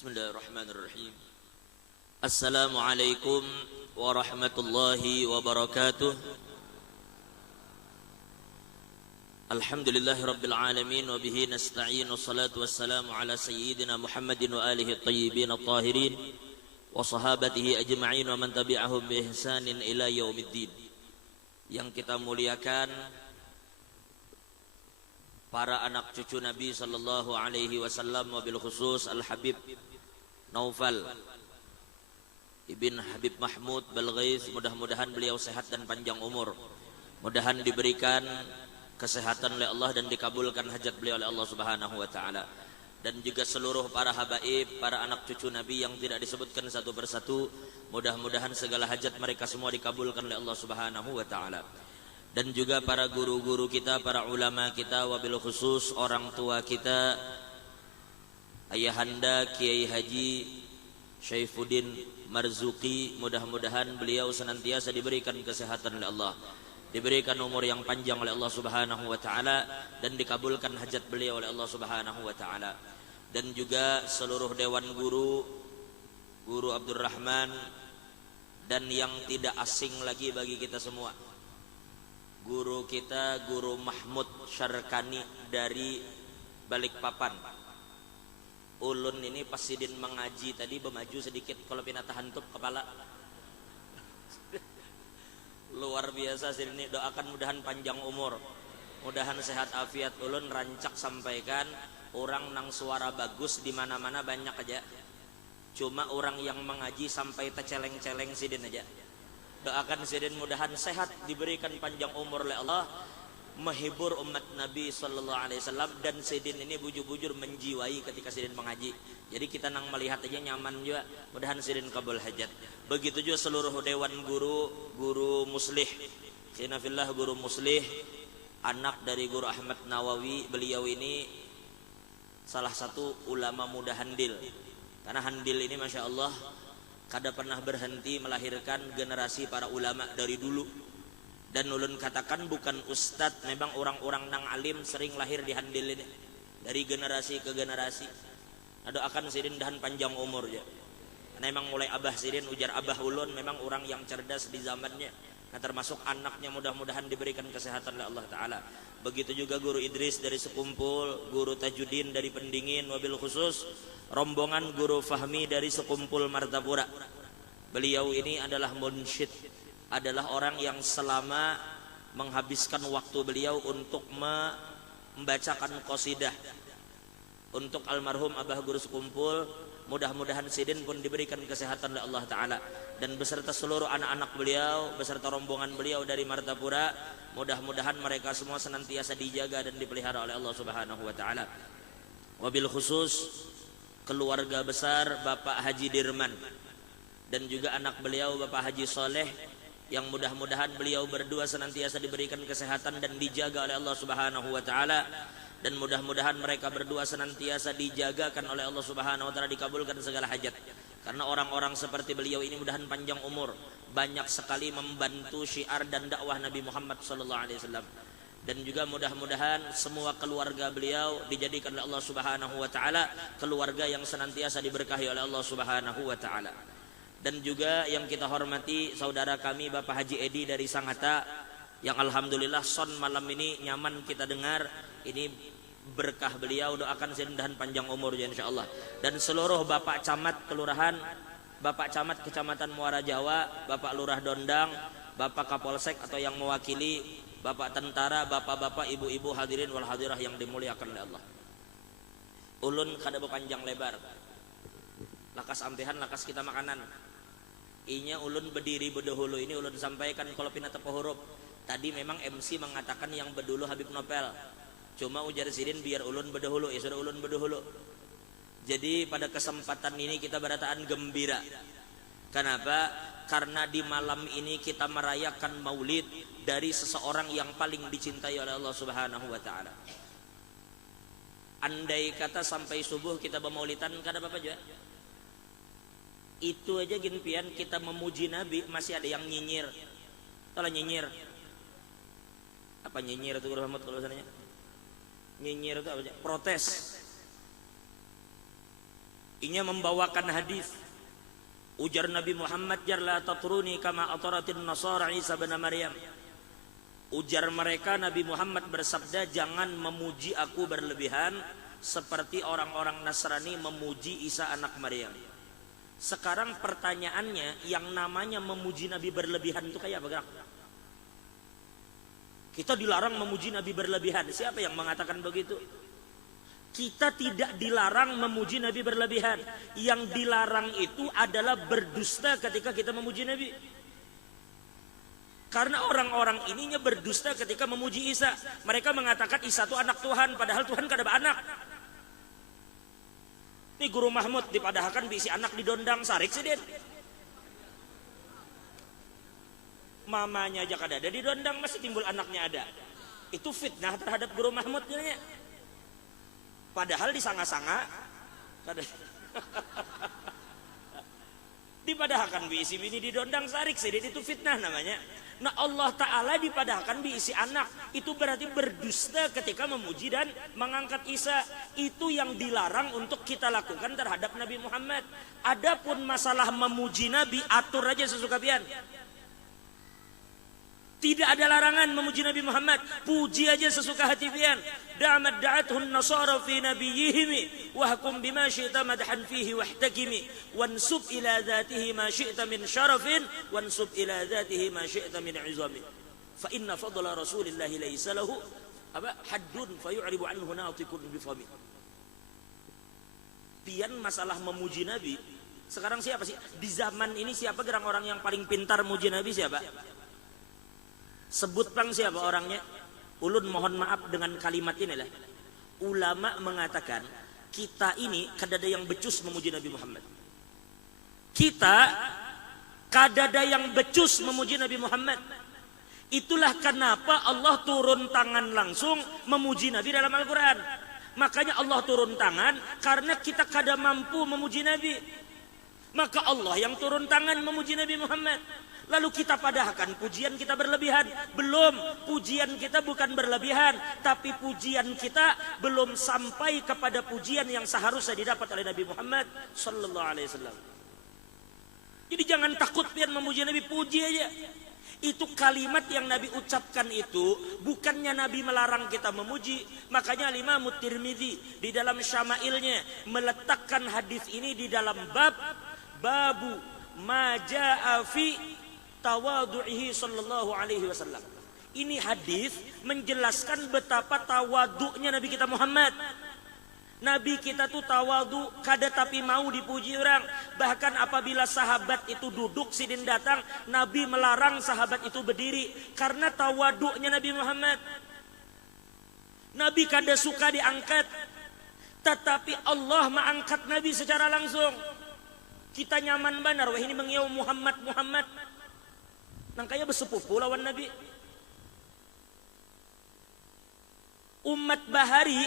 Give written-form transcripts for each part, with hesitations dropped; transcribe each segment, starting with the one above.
Bismillahirrahmanirrahim. Assalamualaikum warahmatullahi wabarakatuh. Alhamdulillahi rabbil alamin wa bihi nasta'in, wassalatu wassalamu ala sayyidina Muhammadin wa alihi at-tayyibin at-tahirin wa sahabatihi ajma'in wa man tabi'ahum bi ihsanin ila yaumiddin. Yang kita muliakan para anak cucu Nabi sallallahu alaihi wasallam, wabil khusus Al-Habib Naufal Ibn Habib Mahmud Balghais, mudah-mudahan beliau sehat dan panjang umur, mudahan diberikan kesehatan oleh Allah dan dikabulkan hajat beliau oleh Allah Subhanahu wa taala. Dan juga seluruh para habaib, para anak cucu Nabi yang tidak disebutkan satu persatu, mudah-mudahan segala hajat mereka semua dikabulkan oleh Allah Subhanahu wa taala. Dan juga para guru-guru kita, para ulama kita, wabil khusus orang tua kita, Ayahanda Kiai Haji Syaifuddin Marzuki, mudah-mudahan beliau senantiasa diberikan kesehatan oleh Allah, diberikan umur yang panjang oleh Allah Subhanahu wa taala, dan dikabulkan hajat beliau oleh Allah Subhanahu wa taala. Dan juga seluruh dewan guru, Guru Abdurrahman, dan yang tidak asing lagi bagi kita semua, guru kita Guru Mahmud Syarkani dari Balikpapan. Ulun ini pas sidin mengaji tadi bermaju sedikit, kalau pinata hantup kepala. Luar biasa sidin ini, doakan mudahan panjang umur, mudahan sehat afiat. Ulun rancak sampaikan orang nang suara bagus di mana-mana banyak aja, cuma orang yang mengaji sampai terceleng-celeng sidin aja. Doakan sidin mudahan sehat, diberikan panjang umur oleh Allah, menghibur umat Nabi sallallahu alaihi wasallam, dan sidin ini bujur-bujur menjiwai ketika sidin mengaji. Jadi kita nang melihat aja nyaman juga, mudahan sidin kabul hajat. Begitu juga seluruh dewan guru, Guru Muslih, Sinafillah Guru Muslih, anak dari Guru Ahmad Nawawi. Beliau ini salah satu ulama muda handil, karena handil ini masya Allah kada pernah berhenti melahirkan generasi para ulama dari dulu. Dan ulun katakan bukan ustadz, memang orang-orang nang alim sering lahir di handil ini, dari generasi ke generasi. Doakan sidin dahan panjang umur ya. Karena memang mulai abah sidin ujar abah ulun memang orang yang cerdas di zamannya. Nah, termasuk anaknya mudah-mudahan diberikan kesehatan oleh Allah taala. Begitu juga Guru Idris dari Sekumpul, Guru Tajudin dari Pendingin, wabil khusus rombongan Guru Fahmi dari Sekumpul Martapura. Beliau ini adalah munsyid, adalah orang yang selama menghabiskan waktu beliau untuk membacakan qasidah untuk almarhum Abah Guru Sekumpul. Mudah-mudahan sidin pun diberikan kesehatan oleh Allah taala, dan beserta seluruh anak-anak beliau, beserta rombongan beliau dari Martapura, mudah-mudahan mereka semua senantiasa dijaga dan dipelihara oleh Allah Subhanahu wa taala. Wabil khusus keluarga besar Bapak Haji Dirman dan juga anak beliau Bapak Haji Soleh, yang mudah-mudahan beliau berdua senantiasa diberikan kesehatan dan dijaga oleh Allah Subhanahu wa taala, dan mudah-mudahan mereka berdua senantiasa dijagakan oleh Allah Subhanahu wa taala, dikabulkan segala hajat. Karena orang-orang seperti beliau ini mudahan panjang umur, banyak sekali membantu syiar dan dakwah Nabi Muhammad sallallahu alaihi wasallam. Dan juga mudah-mudahan semua keluarga beliau dijadikan oleh Allah Subhanahu wa taala keluarga yang senantiasa diberkahi oleh Allah Subhanahu wa taala. Dan juga yang kita hormati saudara kami Bapak Haji Edi dari Sangatta, yang alhamdulillah son malam ini nyaman kita dengar. Ini berkah beliau, doakan sidin dan panjang umur ya insyaallah. Dan seluruh Bapak Camat Kelurahan, Bapak Camat Kecamatan Muara Jawa, Bapak Lurah Dondang, Bapak Kapolsek atau yang mewakili, Bapak Tentara, Bapak-bapak, Ibu-ibu hadirin wal hadirah yang dimuliakan oleh Allah. Ulun kada berpanjang lebar, lakas ampehan lakas kita makanan. Inya ulun berdiri berdahulu ini ulun sampaikan kalau pinata huruf. Tadi memang MC mengatakan yang berdulu Habib Nopel, cuma ujar sidin biar ulun berdahulu, ya sudah ulun berdahulu. Jadi pada kesempatan ini kita berataan gembira. Kenapa? Karena di malam ini kita merayakan maulid dari seseorang yang paling dicintai oleh Allah Subhanahu wa taala. Andai kata sampai subuh kita bermaulidan kada apa-apa juga. Itu aja gimpian kita memuji Nabi masih ada yang nyinyir. Tolong nyinyir. Apa nyinyir itu Guru Muhammad kalau sananya? Nyinyir itu apa? Protes. Inya membawakan hadis. Ujar Nabi Muhammad, jar la tatruni kama ataratin nasara Isa bin Maryam. Ujar mereka, Nabi Muhammad bersabda, jangan memuji aku berlebihan seperti orang-orang Nasrani memuji Isa anak Maryam. Sekarang pertanyaannya, yang namanya memuji Nabi berlebihan itu kayak apa? Kita dilarang memuji Nabi berlebihan. Siapa yang mengatakan begitu? Kita tidak dilarang memuji Nabi berlebihan. Yang dilarang itu adalah berdusta ketika kita memuji Nabi. Karena orang-orang ininya berdusta ketika memuji Isa. Mereka mengatakan Isa itu anak Tuhan, padahal Tuhan kada ada anak. Ini Guru Mahmud dipadahkan bisi anak didondang sarik sih Den. Mamanya aja kada ada didondang, masih timbul anaknya ada. Itu fitnah terhadap Guru Mahmud nilainya. Padahal disanga-sanga dipadahkan biisi bini didondang sarik sih, itu fitnah namanya. Nah Allah Ta'ala dipadahkan biisi anak, itu berarti berdusta ketika memuji dan mengangkat Isa. Itu yang dilarang untuk kita lakukan terhadap Nabi Muhammad. Adapun masalah memuji Nabi, atur aja sesuka pian. Tidak ada larangan memuji Nabi Muhammad, puji aja sesuka hati pian. Da'amad da'athun nasara fi nabiyihimi wahkum bima syi'ta madhan fihi wahtakimi wansub ila dhatihi ma syi'ta min syarafin wansub ila dhatihi ma syi'ta min izami fa inna fadla rasulillahi laysa lahu haddun fayu'ribu anhu natikun bifami. Pian masalah memuji Nabi, sekarang siapa sih di zaman ini, siapa gerang orang yang paling pintar muji Nabi siapa? Sebut bang siapa orangnya? Ulun mohon maaf dengan kalimat inilah. Ulama mengatakan kita ini kadada yang becus memuji Nabi Muhammad. Kita kadada yang becus memuji Nabi Muhammad. Itulah kenapa Allah turun tangan langsung memuji Nabi dalam Al-Quran. Makanya Allah turun tangan karena kita kada mampu memuji Nabi. Maka Allah yang turun tangan memuji Nabi Muhammad. Lalu kita padahkan pujian kita berlebihan. Belum, pujian kita bukan berlebihan, tapi pujian kita belum sampai kepada pujian yang seharusnya didapat oleh Nabi Muhammad sallallahu alaihi wasallam. Jadi jangan takut pian memuji Nabi, puji aja. Itu kalimat yang Nabi ucapkan itu bukannya Nabi melarang kita memuji. Makanya Imam Tirmidzi di dalam Syama'ilnya meletakkan hadis ini di dalam babu ma jaa fi tawadu'ihi sallallahu alaihi wasallam. Ini hadis menjelaskan betapa tawaduknya Nabi kita Muhammad. Nabi kita tuh tawadu, kada tapi mau dipuji orang. Bahkan apabila sahabat itu duduk sidin datang, Nabi melarang sahabat itu berdiri karena tawaduknya Nabi Muhammad. Nabi kada suka diangkat, tetapi Allah mengangkat Nabi secara langsung. Kita nyaman benar, wah ini mengiau Muhammad. Nangkanya bersepupu lawan Nabi. Umat Bahari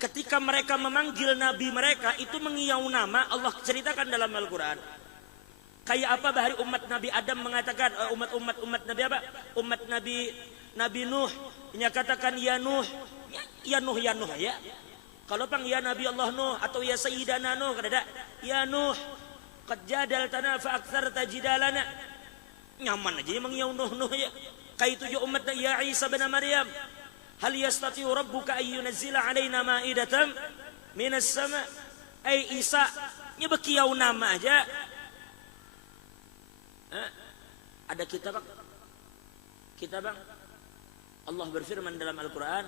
ketika mereka memanggil Nabi mereka itu mengiau nama, Allah ceritakan dalam Al-Quran. Kayak apa Bahari umat Nabi Adam mengatakan, umat Nabi apa? Umat Nabi Nuh. Ini katakan ya Nuh ya. Kalau pang ya Nabi Allah Nuh atau ya Sayyidana Nuh kada ya Nuh qad jadaltana fa aktsarta jidalana. Nyaman aja mengiau Nuh ya. Kayak itu umat ya Isa bin Maryam. Hal yastati rabbuka ay yunzila alaina ma'idatan minas sama. Isa nya bekiau nama aja. Ada kita bang. Allah berfirman dalam Al-Quran,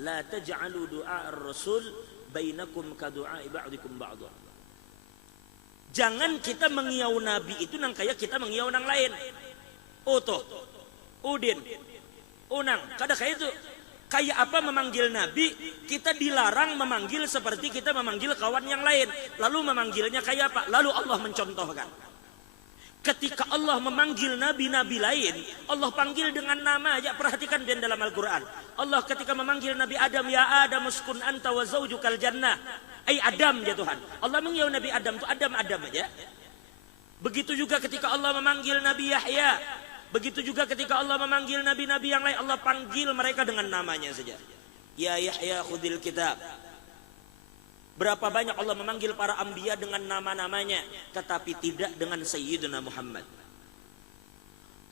la taj'alu du'a ar-rasul bainakum ka du'a ba'dikum ba'dha. Jangan kita mengiau Nabi itu nang kayak kita mengiau nang lain. Tuh, Udin, Unang, kada kayak itu. Kayak apa memanggil Nabi, kita dilarang memanggil seperti kita memanggil kawan yang lain. Lalu memanggilnya kayak apa? Lalu Allah mencontohkan. Ketika Allah memanggil nabi-nabi lain, Allah panggil dengan nama aja. Perhatikan dan dalam Al-Quran. Allah ketika memanggil Nabi Adam, ya Adam uskun anta wa zawjukal jannah. Adam ya Tuhan. Allah mengiau Nabi Adam itu Adam aja. Begitu juga ketika Allah memanggil Nabi Yahya. Begitu juga ketika Allah memanggil nabi-nabi yang lain, Allah panggil mereka dengan namanya saja. Ya Yahya khudil kitab. Berapa banyak Allah memanggil para anbiya dengan nama-namanya, tetapi tidak dengan Sayyidina Muhammad.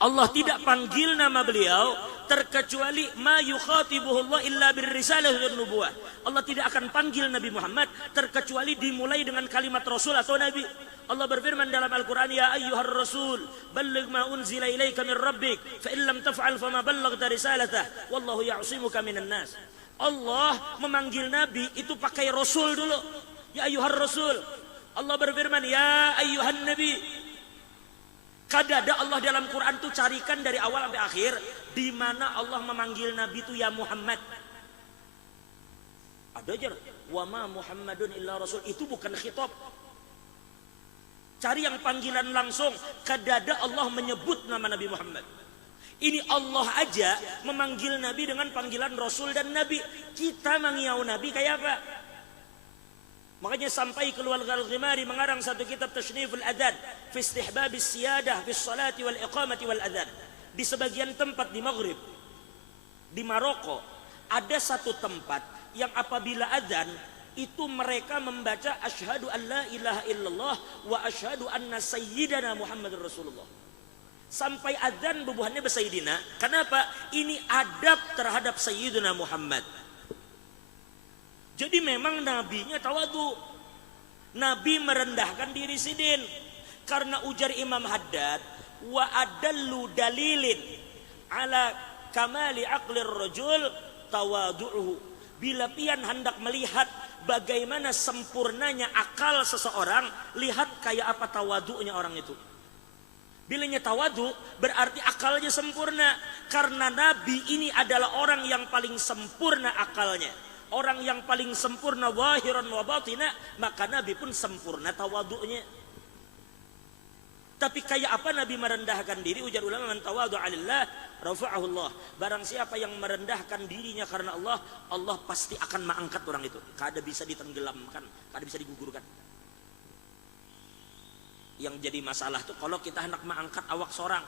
Allah tidak panggil nama beliau terkecuali ma yukhatibuhu Allah illa birrisalah dan nubuwah. Allah tidak akan panggil Nabi Muhammad terkecuali dimulai dengan kalimat Rasul atau Nabi. Allah berfirman dalam Al-Quran, ya ayyuhar rasul balligh ma unzila ilaika min rabbik fa in lam taf'al fama ballaghta risalatah wallahu ya'simuka minan nas. Allah memanggil Nabi itu pakai Rasul dulu. Ya ayyuhar rasul. Allah berfirman, ya ayyuhan nabi. Kadada Allah dalam Quran itu carikan dari awal sampai akhir di mana Allah memanggil Nabi itu ya Muhammad. Ada aja wa ma Muhammadun illa rasul, itu bukan khitab. Cari yang panggilan langsung. Kadada Allah menyebut nama Nabi Muhammad. Ini Allah aja memanggil Nabi dengan panggilan Rasul dan Nabi. Kita mengiau Nabi kayak apa? Makanya sampai keluarga Al-Ghimari mengarang satu kitab Tashniful Adhan fi istihbabis siyadah fi salati wal iqamati wal adhan. Di sebagian tempat di Maghrib, di Maroko, ada satu tempat yang apabila adzan itu mereka membaca asyhadu an la ilaha illallah wa asyhadu anna sayyidana Muhammadur Rasulullah. Sampai adzan bubuhannya bersayyidina. Kenapa? Ini adab terhadap Sayyidina Muhammad. Jadi memang nabinya tawadu. Nabi merendahkan diri sidin. Karena ujar Imam Haddad, wa adallu dalilin ala kamali aqlir rajul tawadu'uhu. Bila pian hendak melihat bagaimana sempurnanya akal seseorang, lihat kayak apa tawadu'nya orang itu. Bilanya tawadu berarti akalnya sempurna. Karena Nabi ini adalah orang yang paling sempurna akalnya, orang yang paling sempurna zahiran wa batina, maka Nabi pun sempurna tawadu'nya. Tapi kayak apa Nabi merendahkan diri? Ujar ulama, man tawadu'a lillah rafa'ahu Allah. Barang siapa yang merendahkan dirinya karena Allah, Allah pasti akan mengangkat orang itu. Kada bisa ditenggelamkan, kada bisa digugurkan. Yang jadi masalah tuh kalau kita hendak mengangkat awak seorang.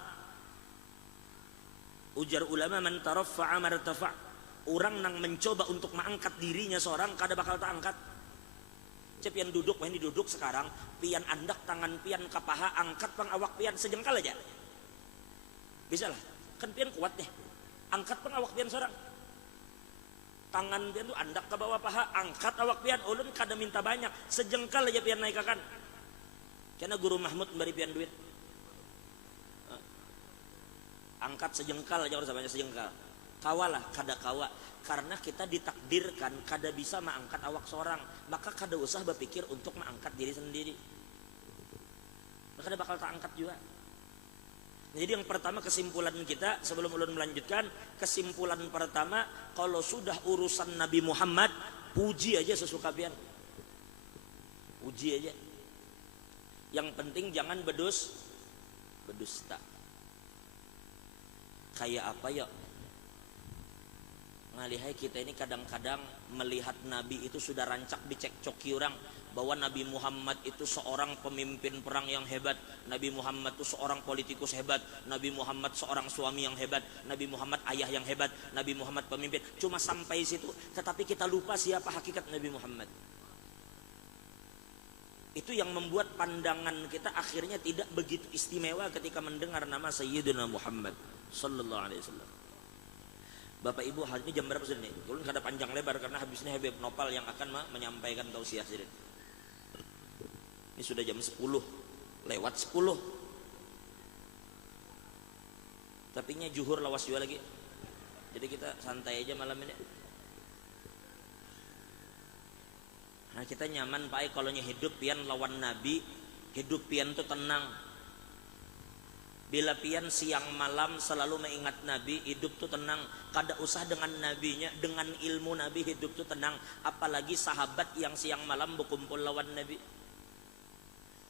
Ujar ulama, man taraffa'a martafa'. Orang nang mencoba untuk mengangkat dirinya seorang, kada bakal tak angkat. Pian duduk, ini duduk sekarang, pian andak tangan pian kapaha, angkat pang awak pian sejengkal aja. Bisa lah, kan pian kuat deh. Angkat pang awak pian seorang. Tangan pian tuh andak ke bawah paha, angkat awak pian, ulun kada minta banyak, sejengkal aja pian naikakan. Karena Guru Mahmud memberi pian duit. Angkat sejengkal aja, harus banyak sejengkal. Kawalah, kada kawa. Karena kita ditakdirkan kada bisa mengangkat awak seorang, maka kada usah berpikir untuk mengangkat diri sendiri. Maka kada bakal tak angkat juga. Jadi yang pertama kesimpulan kita sebelum ulun melanjutkan, kesimpulan pertama, kalau sudah urusan Nabi Muhammad, puji aja sesuka pian. Puji aja. Yang penting jangan berdusta. Kayak apa ya? Ngalihai kita ini kadang-kadang melihat Nabi itu sudah rancak dicekcoki orang, bahwa Nabi Muhammad itu seorang pemimpin perang yang hebat, Nabi Muhammad itu seorang politikus hebat, Nabi Muhammad seorang suami yang hebat, Nabi Muhammad ayah yang hebat, Nabi Muhammad pemimpin. Cuma sampai situ, tetapi kita lupa siapa hakikat Nabi Muhammad. Itu yang membuat pandangan kita akhirnya tidak begitu istimewa ketika mendengar nama Sayyidina Muhammad sallallahu alaihi wasallam. Bapak Ibu, hari ini jam berapa sudah nih? Ulun kada panjang lebar karena habisnya Habib Nopal yang akan menyampaikan tausiah sini. Ini sudah jam 10 lewat 10. Tapi nya juhur lawas juga lagi. Jadi kita santai aja malam ini. Nah, kita nyaman Pak kalau nya hidup pian lawan Nabi, hidup pian tuh tenang. Bila pian siang malam selalu mengingat Nabi, hidup tuh tenang. Kada usah dengan nabinya, dengan ilmu Nabi hidup tuh tenang. Apalagi sahabat yang siang malam berkumpul lawan Nabi.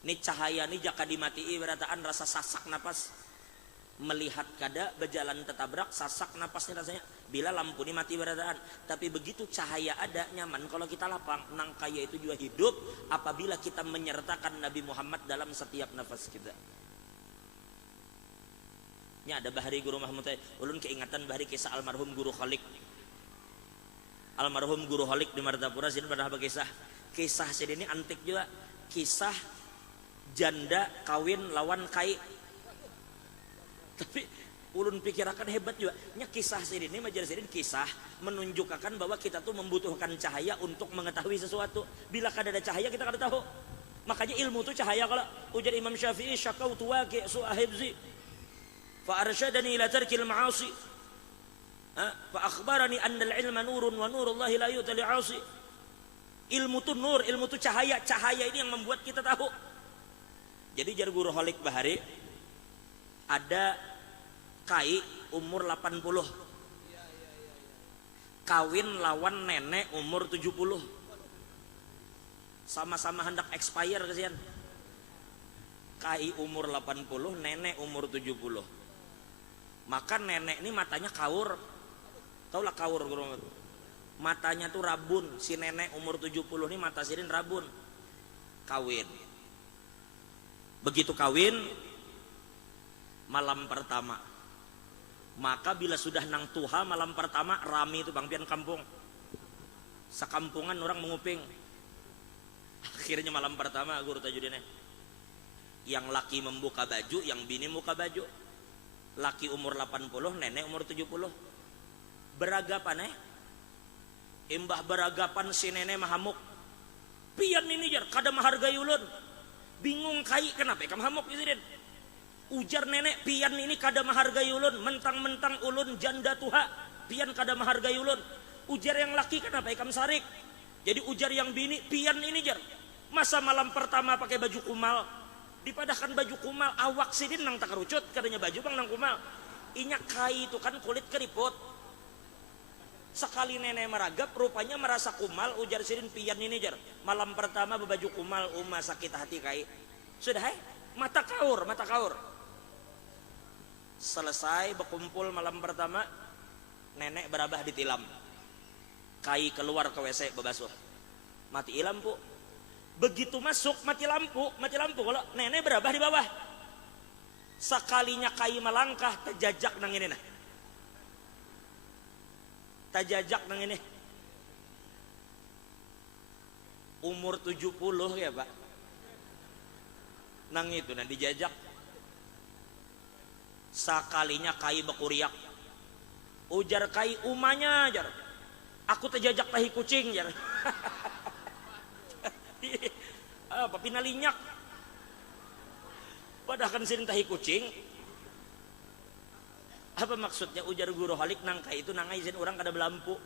Ini cahaya nih jaka dimatii berataan rasa sasak napas. Melihat kada berjalan tetabrak, sasak napasnya rasanya. Bila lampu ini mati berataan. Tapi begitu cahaya ada, nyaman kalau kita lapang. Nang kaya itu juga hidup apabila kita menyertakan Nabi Muhammad dalam setiap nafas kita. Nya ada bahari Guru Mahmud, ulun keingatan bahari kisah almarhum Guru Khalik. Almarhum Guru Khalik di Martapura sini pernah berkisah Kisah sini antik juga. Kisah janda kawin lawan kai. Tapi ulun pikirakan hebat juga. Nya kisah sini majelis ini kisah menunjukkan bahwa kita tuh membutuhkan cahaya untuk mengetahui sesuatu. Bila kada ada cahaya kita kada tahu. Makanya ilmu itu cahaya. Kalau ujar Imam Syafi'i, syakautu waqi' su'a hifzi fa arsyadani ila tarkil ma'asi fa akhbarani anna al-ilma nurun wa nurullahi la yu'ta li'asi. Ilmu itu nur, ilmu itu cahaya. Cahaya ini yang membuat kita tahu. Jadi jar guru Holik Bahari, ada kai umur 80 kawin lawan nenek umur 70, sama-sama hendak expire kesian. Kai umur 80, nenek umur 70. Maka nenek ini matanya kaur. Taulah kaur guru. Matanya tuh rabun. Si nenek umur 70 ini mata sirin rabun. Kawin. Begitu kawin malam pertama. Maka bila sudah nang tuha malam pertama rami itu bang pian kampung. Sekampungan orang menguping. Akhirnya malam pertama guru tajudinnya. Yang laki membuka baju, yang bini buka baju. Laki umur 80, nenek umur 70. Beragapan Imbah beragapan si nenek mahamuk. Pian ini jar kada mahargai ulun. Bingung kai kenapa kamu hamuk izin. Ujar nenek pian ini kada mahargai ulun. Mentang-mentang ulun janda tuha, pian kada mahargai ulun. Ujar yang laki kenapa kamu sarik. Jadi ujar yang bini pian ini jar. Masa malam pertama pakai baju kumal, dipadahkan baju kumal awak sidin nang tak kerucut katanya baju bang nang kumal. Inya kai itu kan kulit keriput. Sekali nenek meragap rupanya merasa kumal. Ujar sidin pian ini jar. Malam pertama berbaju kumal sakit hati kai. Sudah mata kaur. Selesai berkumpul malam pertama, nenek berabah ditilam. Kai keluar ke WC bebasuh. Mati lampu. Begitu masuk mati lampu. Kalau nenek berabah di bawah. Sekalinya kai melangkah terjajak nang ini nah. Terjajak nang ini. Umur 70 ya Pak. Nang itu nang dijajak. Sakalinya kai bekuriak. Ujar kai umanya jar. Aku terjajak tahi kucing jar. Apa pinalinyak. Padahal kan sini tahi kucing. Apa maksudnya ujar guru Halik nangkai itu nangai izin orang kada belampu.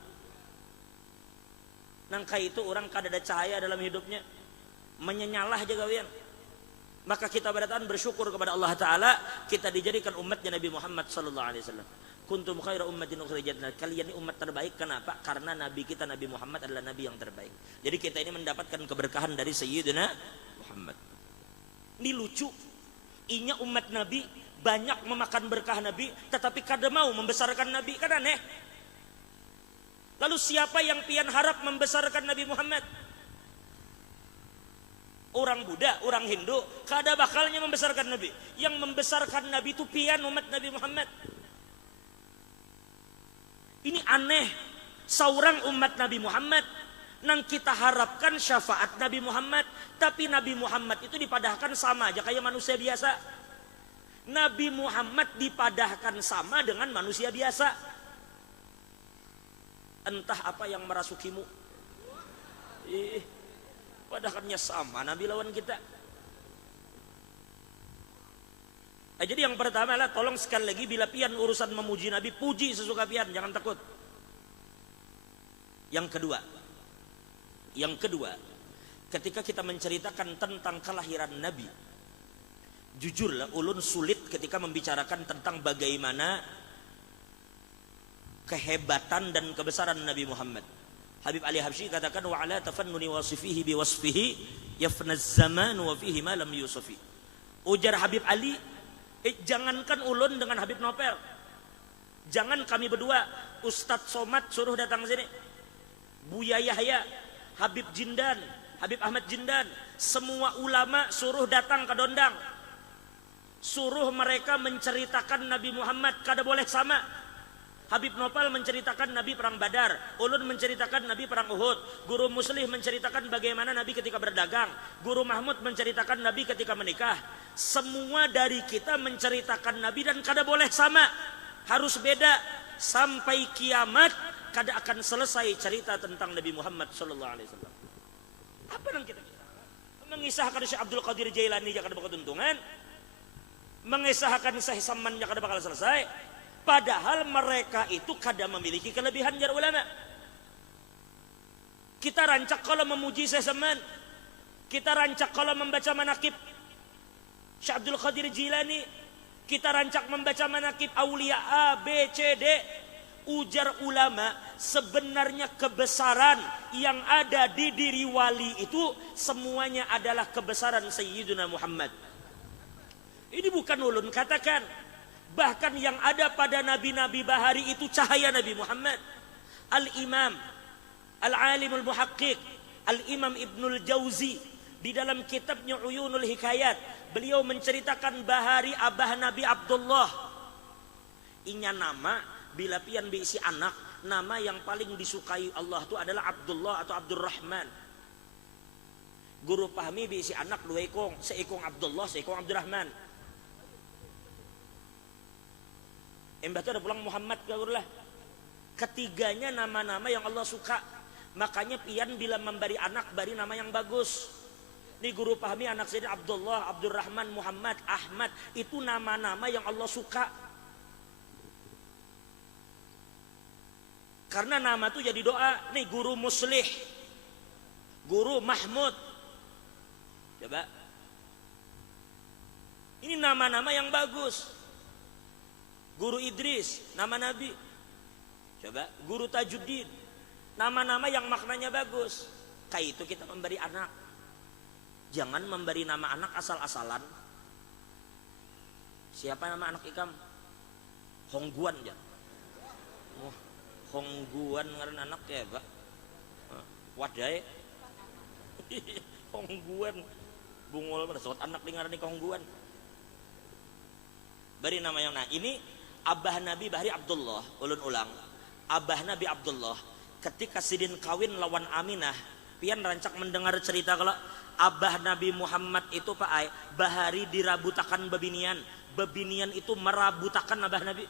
Nangkai itu orang kada ada cahaya dalam hidupnya. Menyenyalah aja gawian. Maka kita berdatangan bersyukur kepada Allah Ta'ala. Kita dijadikan umatnya Nabi Muhammad Sallallahu Alaihi Wasallam. Kuntum khaira ummatin ukhrijat lin nas. Kalian ini umat terbaik. Kenapa? Karena Nabi kita Nabi Muhammad adalah Nabi yang terbaik. Jadi kita ini mendapatkan keberkahan dari Sayyidina Muhammad. Ini lucu. Inya umat Nabi banyak memakan berkah Nabi, tetapi kada mau membesarkan Nabi. Kan aneh. Lalu siapa yang pian harap membesarkan Nabi Muhammad? Orang Buddha, orang Hindu, kada bakalnya membesarkan Nabi. Yang membesarkan Nabi itu pian umat Nabi Muhammad. Ini aneh. Seorang umat Nabi Muhammad nang kita harapkan syafaat Nabi Muhammad, tapi Nabi Muhammad itu dipadahkan sama aja kayak manusia biasa. Nabi Muhammad dipadahkan sama dengan manusia biasa. Entah apa yang merasukimu. Padahalnya sama Nabi lawan kita. Jadi yang pertama adalah tolong sekali lagi bila pian urusan memuji Nabi, puji sesuka pian, jangan takut. Yang kedua, ketika kita menceritakan tentang kelahiran Nabi, jujurlah ulun sulit ketika membicarakan tentang bagaimana kehebatan dan kebesaran Nabi Muhammad. Habib Ali Habsyi katakan wa ala tafannuni wasifihi bi wasfihi yafna zaman wa fihi ma lam yusufi. Ujar Habib Ali, jangankan ulun dengan Habib Nopel, jangan kami berdua, Ustadz Somad suruh datang sini, Buya Yahya, Habib Jindan, Habib Ahmad Jindan, semua ulama suruh datang ke Dondang, suruh mereka menceritakan Nabi Muhammad, kada boleh sama. Habib Nopal menceritakan Nabi perang Badar, Ulun menceritakan Nabi perang Uhud, Guru Muslih menceritakan bagaimana Nabi ketika berdagang, Guru Mahmud menceritakan Nabi ketika menikah. Semua dari kita menceritakan Nabi dan kada boleh sama, harus beda. Sampai kiamat kada akan selesai cerita tentang Nabi Muhammad sallallahu alaihi wasallam. Apa yang kita mengisahkan Syekh Abdul Qadir Jailani kada bakal tuntungan, mengisahkan Syekh Saman kada bakal selesai. Padahal mereka itu kada memiliki kelebihan jar ulama. Kita rancak kalau memuji Syekh Saman, kita rancak kalau membaca manaqib Syekh Abdul Qadir Jilani, kita rancak membaca manaqib aulia A, B, C, D. Ujar ulama, sebenarnya kebesaran yang ada di diri wali itu semuanya adalah kebesaran Sayyidina Muhammad. Ini bukan ulun katakan. Bahkan yang ada pada nabi-nabi bahari itu cahaya Nabi Muhammad. Al-Imam Al-Alimul Muhaqqiq Al-Imam Ibnul Jauzi di dalam kitabnya Uyunul Hikayat, beliau menceritakan bahari abah Nabi Abdullah. Inya nama bila pian berisi anak, nama yang paling disukai Allah itu adalah Abdullah atau Abdurrahman. Guru pahami berisi anak dua ekong, seekong Abdullah, seekong Abdurrahman. Embah itu ada pulang Muhammad lah. Ketiganya nama-nama yang Allah suka. Makanya pian bila memberi anak beri nama yang bagus. Ini guru pahami anak saya Abdullah, Abdurrahman, Muhammad, Ahmad, itu nama-nama yang Allah suka. Karena nama itu jadi doa. Nih guru Muslih, guru Mahmud. Coba. Ini nama-nama yang bagus. Guru Idris, nama Nabi. Coba, Guru Tajuddin, nama-nama yang maknanya bagus. Kayak itu kita memberi anak. Jangan memberi nama anak asal-asalan. Siapa nama anak ikam? Hongguan ya. Oh, Hongguan ngaran anak ya, Pak. Wadai. Hongguan. Bungul pada saat anak dengar nih Hongguan. Beri nama yang ini abah Nabi Bahri Abdullah, ulun ulang. Abah Nabi Abdullah ketika sidin kawin lawan Aminah, pian rancak mendengar cerita kalau abah Nabi Muhammad itu Pak Ai, bahari dirabutakan bebinian. Bebinian itu merabutakan abah Nabi.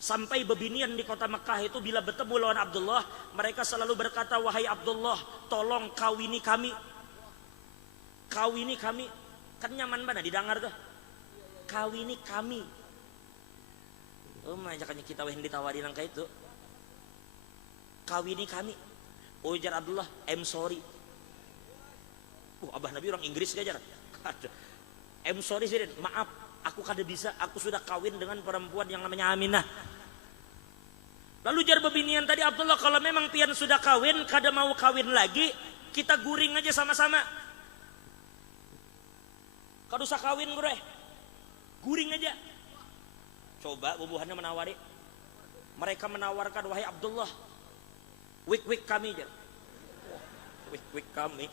Sampai bebinian di kota Mekah itu bila bertemu lawan Abdullah, mereka selalu berkata, wahai Abdullah, tolong kawini kami. Kawini kami. Kan nyaman mana didengar tuh. Kawini kami. Oh, majakannya kita weh ditawari nang kayak itu. Kawini kami. Ujar Abdullah, I'm sorry. Abah Nabi orang Inggris gajar. I'm sorry sih, maaf, aku kada bisa, aku sudah kawin dengan perempuan yang namanya Aminah. Lalu jar bebinian tadi Abdullah, kalau memang pian sudah kawin, kada mau kawin lagi, kita guring aja sama-sama. Kada usah kawin gue. Guring aja. Coba bubuhannya menawari. Mereka menawarkan, wahai Abdullah, wik kami aja. Wik kami.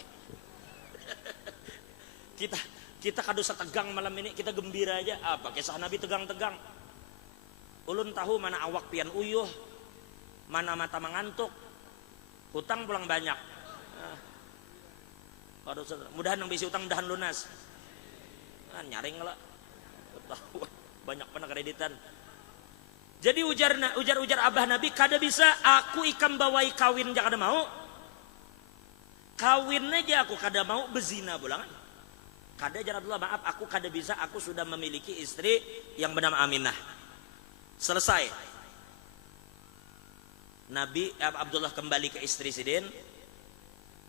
kita kada usah tegang malam ini, kita gembira aja. Apa kisah Nabi tegang-tegang. Ulun tahu mana awak pian uyuh, mana mata mengantuk, hutang pulang banyak. Mudahan yang bisi utang mudahan lunas. Nyaring lah. Tahu banyak pernah kreditan. Jadi ujar abah Nabi, kada bisa aku ikam bawai kawin jangan kada mau. Kawin aja aku kada mau, bezina bulangan. Kada jar Abdullah, maaf aku kada bisa, aku sudah memiliki istri yang bernama Aminah. Selesai. Nabi Abdullah kembali ke istri sidin.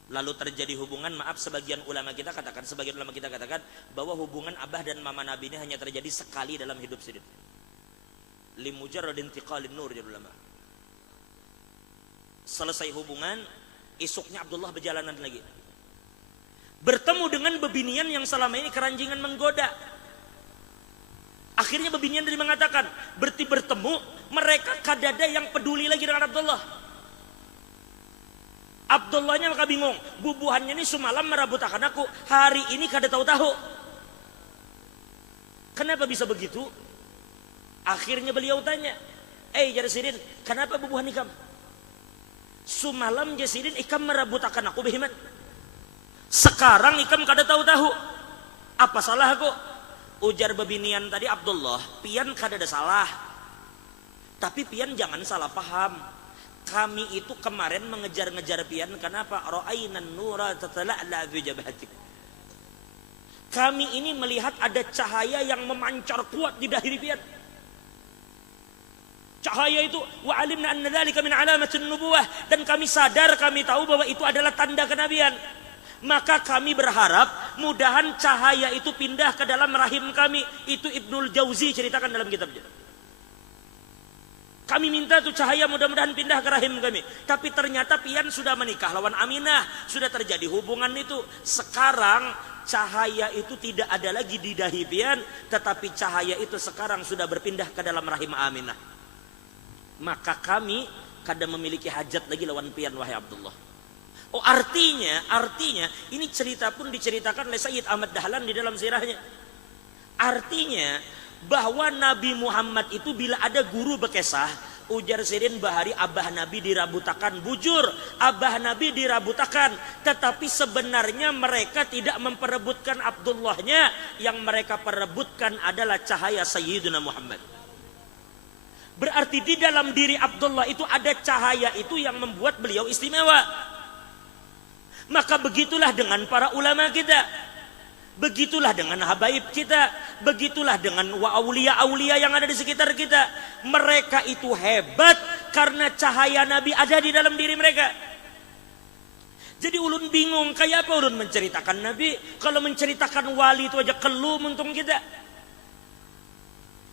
Lalu terjadi hubungan, maaf sebagian ulama kita katakan bahwa hubungan abah dan mama Nabi ini hanya terjadi sekali dalam hidup sidin. Limujarrad intiqalin nur ya ulama. Selesai hubungan, esoknya Abdullah berjalanan lagi. Bertemu dengan bebinian yang selama ini keranjingan menggoda. Akhirnya bebinian tadi mengatakan, bertemu mereka kadada yang peduli lagi dengan Abdullah. Abdullahnya maka bingung, bubuhannya ini semalam merabutakan aku, hari ini kada tahu-tahu. Kenapa bisa begitu? Akhirnya beliau tanya, jar Sidin, kenapa bubuhan ikam? Sumalam jar Sidin ikam merabutakan aku behiman. Sekarang ikam kada tahu-tahu. Apa salah aku? Ujar bebinian tadi Abdullah, pian kada ada salah. Tapi pian jangan salah paham. Kami itu kemarin mengejar-ngejar pian, kenapa? Ra'ainan nura tatala'la fi jabhatik. Kami ini melihat ada cahaya yang memancar kuat di dahi pian. Cahaya itu wa alimna anna dzalika min alamatin nubuwah, dan kami sadar, kami tahu bahwa itu adalah tanda kenabian. Maka kami berharap mudahan cahaya itu pindah ke dalam rahim kami. Itu Ibnul Jauzi ceritakan dalam kitabnya. Kami minta tuh cahaya mudah-mudahan pindah ke rahim kami. Tapi ternyata pian sudah menikah lawan Aminah, sudah terjadi hubungan itu. Sekarang cahaya itu tidak ada lagi di dahi pian, tetapi cahaya itu sekarang sudah berpindah ke dalam rahim Aminah. Maka kami kada memiliki hajat lagi lawan pian, wahai Abdullah. Oh, artinya ini cerita pun diceritakan oleh Sayyid Ahmad Dahlan di dalam sirahnya. Artinya bahwa Nabi Muhammad itu bila ada guru bekesah, ujar Sidin Bahari, abah Nabi dirabutakan. Bujur, abah Nabi dirabutakan, tetapi sebenarnya mereka tidak memperebutkan Abdullahnya. Yang mereka perebutkan adalah cahaya Sayyidina Muhammad. Berarti di dalam diri Abdullah itu ada cahaya itu yang membuat beliau istimewa. Maka begitulah dengan para ulama kita, begitulah dengan habaib kita, begitulah dengan aulia-aulia yang ada di sekitar kita. Mereka itu hebat karena cahaya Nabi ada di dalam diri mereka. Jadi ulun bingung, kayak apa ulun menceritakan Nabi kalau menceritakan wali itu aja kelum untung kita.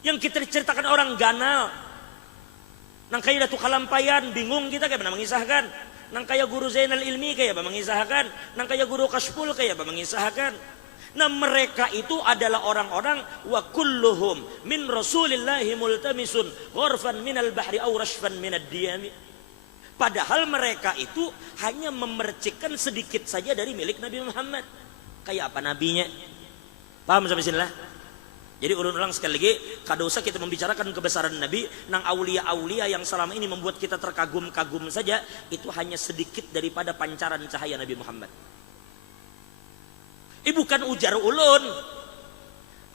Yang kita ceritakan orang ganal, nang kaya datu kalampayan, bingung kita kayak mana mengisahkan. Nang kaya guru Zainal Ilmi kayak apa mengisahkan. Nang kaya guru Kashful kayak apa mengisahkan. Nah, mereka itu adalah orang-orang wa kulluhum min Rasulillahi multamisun ghurfan minal bahri aw rashfan minad diyami. Padahal mereka itu hanya memercikkan sedikit saja dari milik Nabi Muhammad. Kayak apa nabinya? Paham sampai sini lah? Jadi ulang sekali lagi, kada usah kita membicarakan kebesaran Nabi. Nang aulia-aulia yang selama ini membuat kita terkagum-kagum saja, itu hanya sedikit daripada pancaran cahaya Nabi Muhammad. Bukan ujar ulun.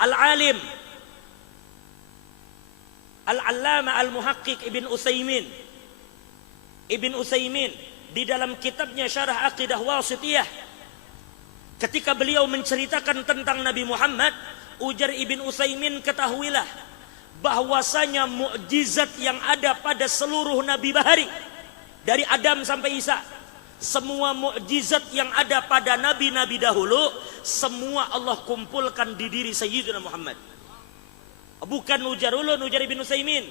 Al-alim Al-allama al-muhaqqiq Ibn Utsaimin di dalam kitabnya Syarah Aqidah Wasithiyah, ketika beliau menceritakan tentang Nabi Muhammad, ujar Ibn Utsaimin, ketahuilah bahwasanya mukjizat yang ada pada seluruh Nabi Bahari dari Adam sampai Isa, semua mukjizat yang ada pada nabi-nabi dahulu, semua Allah kumpulkan di diri Sayyidina Muhammad. Bukan ujar ulun, ujar Ibn Utsaimin.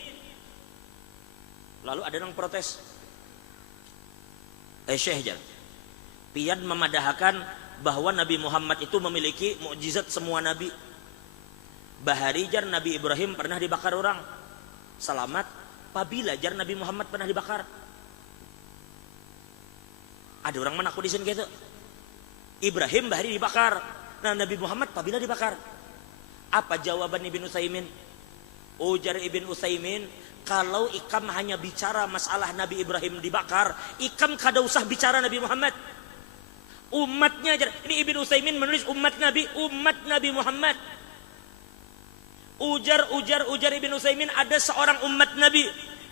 Lalu ada yang protes, Syekh jar, pian memadahkan bahwa Nabi Muhammad itu memiliki mukjizat semua nabi. Bahari jar Nabi Ibrahim pernah dibakar orang, selamat. Pabila jar Nabi Muhammad pernah dibakar. Ada orang mana aku di sini gitu. Ibrahim Bahari dibakar, nah Nabi Muhammad pabila dibakar. Apa jawaban Ibn Utsaimin? Ujar Ibn Utsaimin, kalau ikam hanya bicara masalah Nabi Ibrahim dibakar, ikam kada usah bicara Nabi Muhammad. Umatnya jar. Ini Ibn Utsaimin menulis umat Nabi Muhammad. Ujar Ibn Utsaimin, ada seorang umat Nabi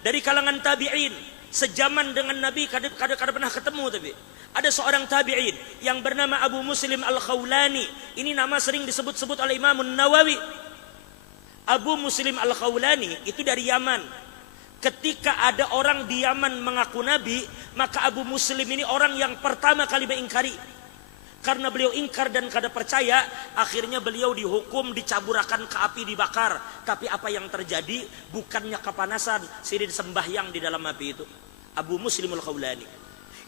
dari kalangan tabi'in, sejaman dengan Nabi, kada pernah ketemu, tapi ada seorang tabi'in yang bernama Abu Muslim Al-Khawlani. Ini nama sering disebut-sebut oleh Imam Nawawi. Abu Muslim Al-Khawlani itu dari Yaman. Ketika ada orang di Yaman mengaku Nabi, maka Abu Muslim ini orang yang pertama kali mengingkari. Karena beliau ingkar dan kada percaya, akhirnya beliau dihukum, dicaburakan ke api, dibakar. Tapi apa yang terjadi? Bukannya kepanasan, sini sembahyang di dalam api itu. Abu Muslim Al-Khawlani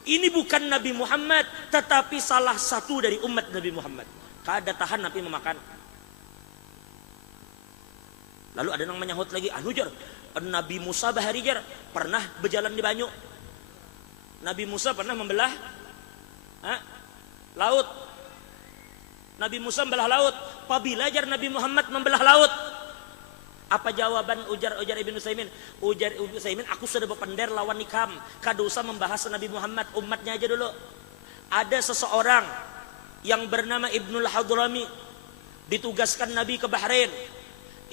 ini bukan Nabi Muhammad, tetapi salah satu dari umat Nabi Muhammad. Kada tahan Nabi memakan. Lalu ada yang menyahut lagi, jar, Nabi Musa Bahari jar pernah berjalan di banyu. Nabi Musa pernah membelah laut. Nabi Musa membelah laut. Pabila jar Nabi Muhammad membelah laut. Apa jawaban ujar Ibn Utsaimin? Ujar Ibn Utsaimin, aku sudah berpender lawan nikam. Kada usah membahas Nabi Muhammad, umatnya aja dulu. Ada seseorang yang bernama Ibnul Hadrami, ditugaskan Nabi ke Bahrain.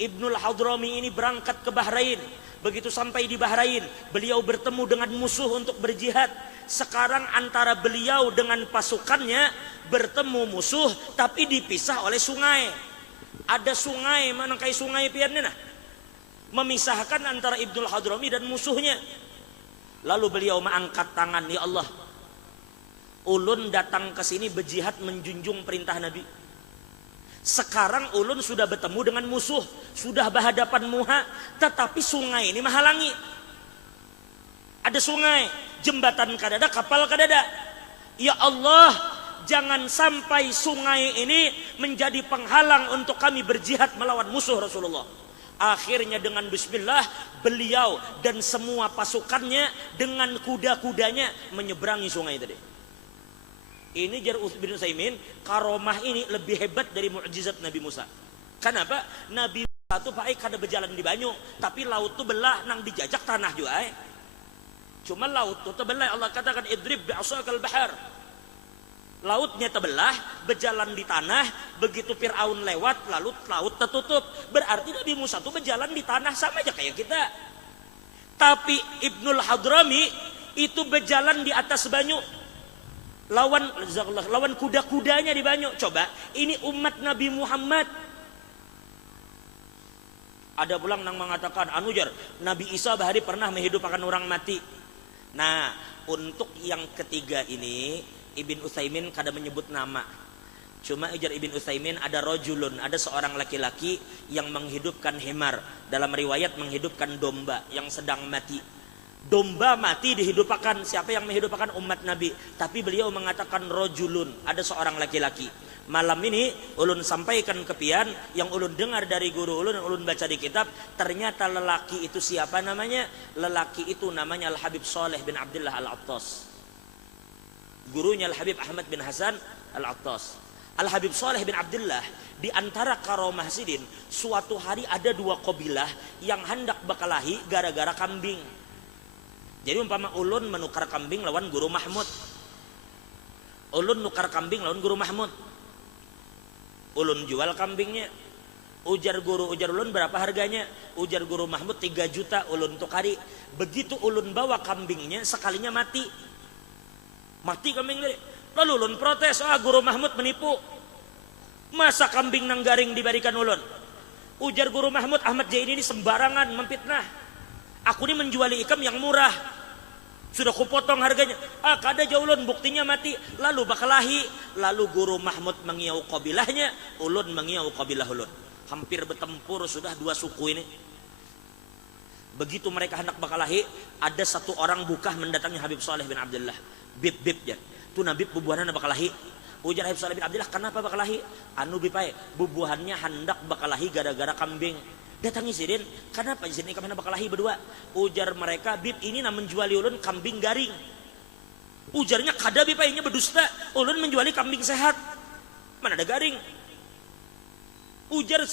Ibnul Hadrami ini berangkat ke Bahrain. Begitu sampai di Bahrain, beliau bertemu dengan musuh untuk berjihad. Sekarang antara beliau dengan pasukannya bertemu musuh, tapi dipisah oleh sungai. Ada sungai, mana kayak sungai piannya nah, memisahkan antara Ibnul Hadrami dan musuhnya. Lalu beliau mengangkat tangan, ya Allah, ulun datang ke sini berjihad menjunjung perintah Nabi. Sekarang ulun sudah bertemu dengan musuh, sudah berhadapan muha, tetapi sungai ini menghalangi. Ada sungai, jembatan kadada, kapal kadada. Ya Allah, jangan sampai sungai ini menjadi penghalang untuk kami berjihad melawan musuh Rasulullah. Akhirnya dengan bismillah, beliau dan semua pasukannya dengan kuda-kudanya menyeberangi sungai tadi. Ini jar Ibnu Utsaimin, karomah ini lebih hebat dari mukjizat Nabi Musa. Kenapa? Nabi Musa itu pakai kada berjalan di banyu, tapi laut itu belah nang dijajak tanah juga. Cuma laut itu terbelah. Allah katakan idrib bi'asakal bahar. Lautnya terbelah, berjalan di tanah. Begitu Fir'aun lewat, lalu laut tertutup. Berarti Nabi Musa itu berjalan di tanah, sama aja kayak kita. Tapi Ibnul Hadrami itu berjalan di atas banyu. Lawan kuda-kudanya di banyu. Coba, ini umat Nabi Muhammad. Ada pulang yang mengatakan, anujar, Nabi Isa bahari pernah menghidupkan orang mati. Nah, untuk yang ketiga ini Ibn Utsaimin kada menyebut nama. Cuma ujar Ibn Utsaimin ada rojulun, ada seorang laki-laki yang menghidupkan himar. Dalam riwayat menghidupkan domba yang sedang mati. Domba mati dihidupkan. Siapa yang menghidupkan? Umat Nabi. Tapi beliau mengatakan rojulun, ada seorang laki-laki. Malam ini ulun sampaikan kepian yang ulun dengar dari guru ulun, yang ulun baca di kitab. Ternyata lelaki itu siapa namanya? Lelaki itu namanya Al-Habib Saleh bin Abdullah Al-Attas. Gurunya Al-Habib Ahmad bin Hasan Al-Attas. Al-Habib Saleh bin Abdullah, di antara karomah sidin, suatu hari ada dua kabilah yang hendak berkelahi gara-gara kambing. Jadi umpama ulun menukar kambing lawan Guru Mahmud. Ulun nukar kambing lawan Guru Mahmud. Ulun jual kambingnya. Ujar ulun berapa harganya? Ujar Guru Mahmud 3 juta, ulun tukari. Begitu ulun bawa kambingnya, sekalinya mati. Mati kambing tadi. Lalu ulun protes, Guru Mahmud menipu. Masa kambing nang garing diberikan ulun? Ujar Guru Mahmud, Ahmad Jaini ini sembarangan memfitnah. Aku ini menjuali ikam yang murah. Sudah kupotong harganya. Kada jaulun, buktinya mati. Lalu bakalahi. Lalu Guru Mahmud mengiau kabilahnya, ulun mengiau kabilah ulun. Hampir bertempur sudah dua suku ini. Begitu mereka hendak bakalahi, ada satu orang bukah mendatangi Habib Saleh bin Abdullah. Bib ya. Tu Nabi bubuhanan bakalahi. Ujar Habib Saleh bin Abdullah, kenapa bakalahi? Anu bipai, bubuhannya hendak bakalahi gara-gara kambing. Datangi sidin, kenapa di sini kemana bakalahi berdua? Ujar mereka, Bib ini nak menjuali ulun kambing garing. Ujarnya kada bipainya berdusta, ulun menjuali kambing sehat. Mana ada garing? Ujar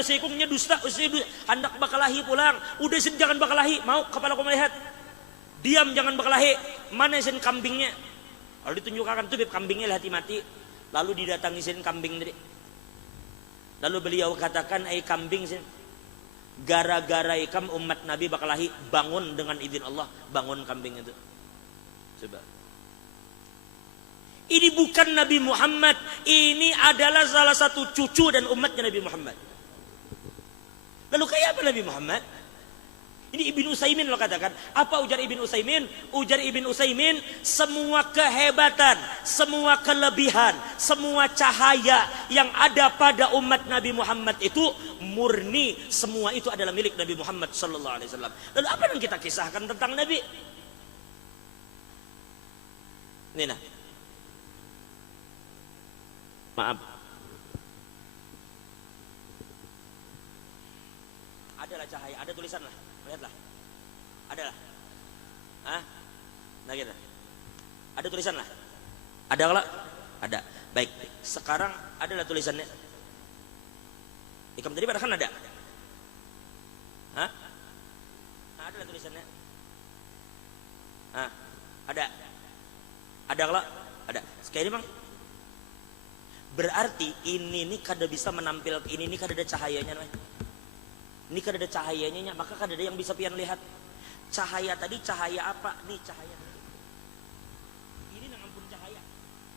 seikungnya dusta, hendak bakalahi pulang. Udah sin jangan bakalahi, mau kepala aku melihat. Diam jangan bakalahi. Mana sin kambingnya? Lalu ditunjukkan tuh Bib kambingnya hati mati. Lalu didatangi sin kambing tadi. Lalu beliau katakan, kambing sin, gara-gara ikam umat Nabi bakalahi, bangun dengan izin Allah, bangun kambing itu. Coba. Ini bukan Nabi Muhammad, ini adalah salah satu cucu dan umatnya Nabi Muhammad. Lalu kayak apa Nabi Muhammad? Ini Ibn Utsaimin lo katakan. Apa ujar Ibn Utsaimin? Ujar Ibn Utsaimin, semua kehebatan, semua kelebihan, semua cahaya yang ada pada umat Nabi Muhammad itu murni, semua itu adalah milik Nabi Muhammad sallallahu alaihi wasallam. Lalu apa yang kita kisahkan tentang Nabi? Ini nah. Maaf. Adalah cahaya, ada tulisan lah. Lihatlah. Adalah. Nah gitu. Ada tulisan lah. Ada kalau? Ada. Baik. Sekarang adalah tulisannya. Ikam tadi pada kan ada. ada kalau ada sekali bang. Berarti ini nih kada bisa menampilkan ini nih kada ada cahayanya nih. Ini kada ada cahayanya, maka kada ada yang bisa pian lihat. Cahaya tadi cahaya apa? Nih cahaya. Ini nangampun cahaya.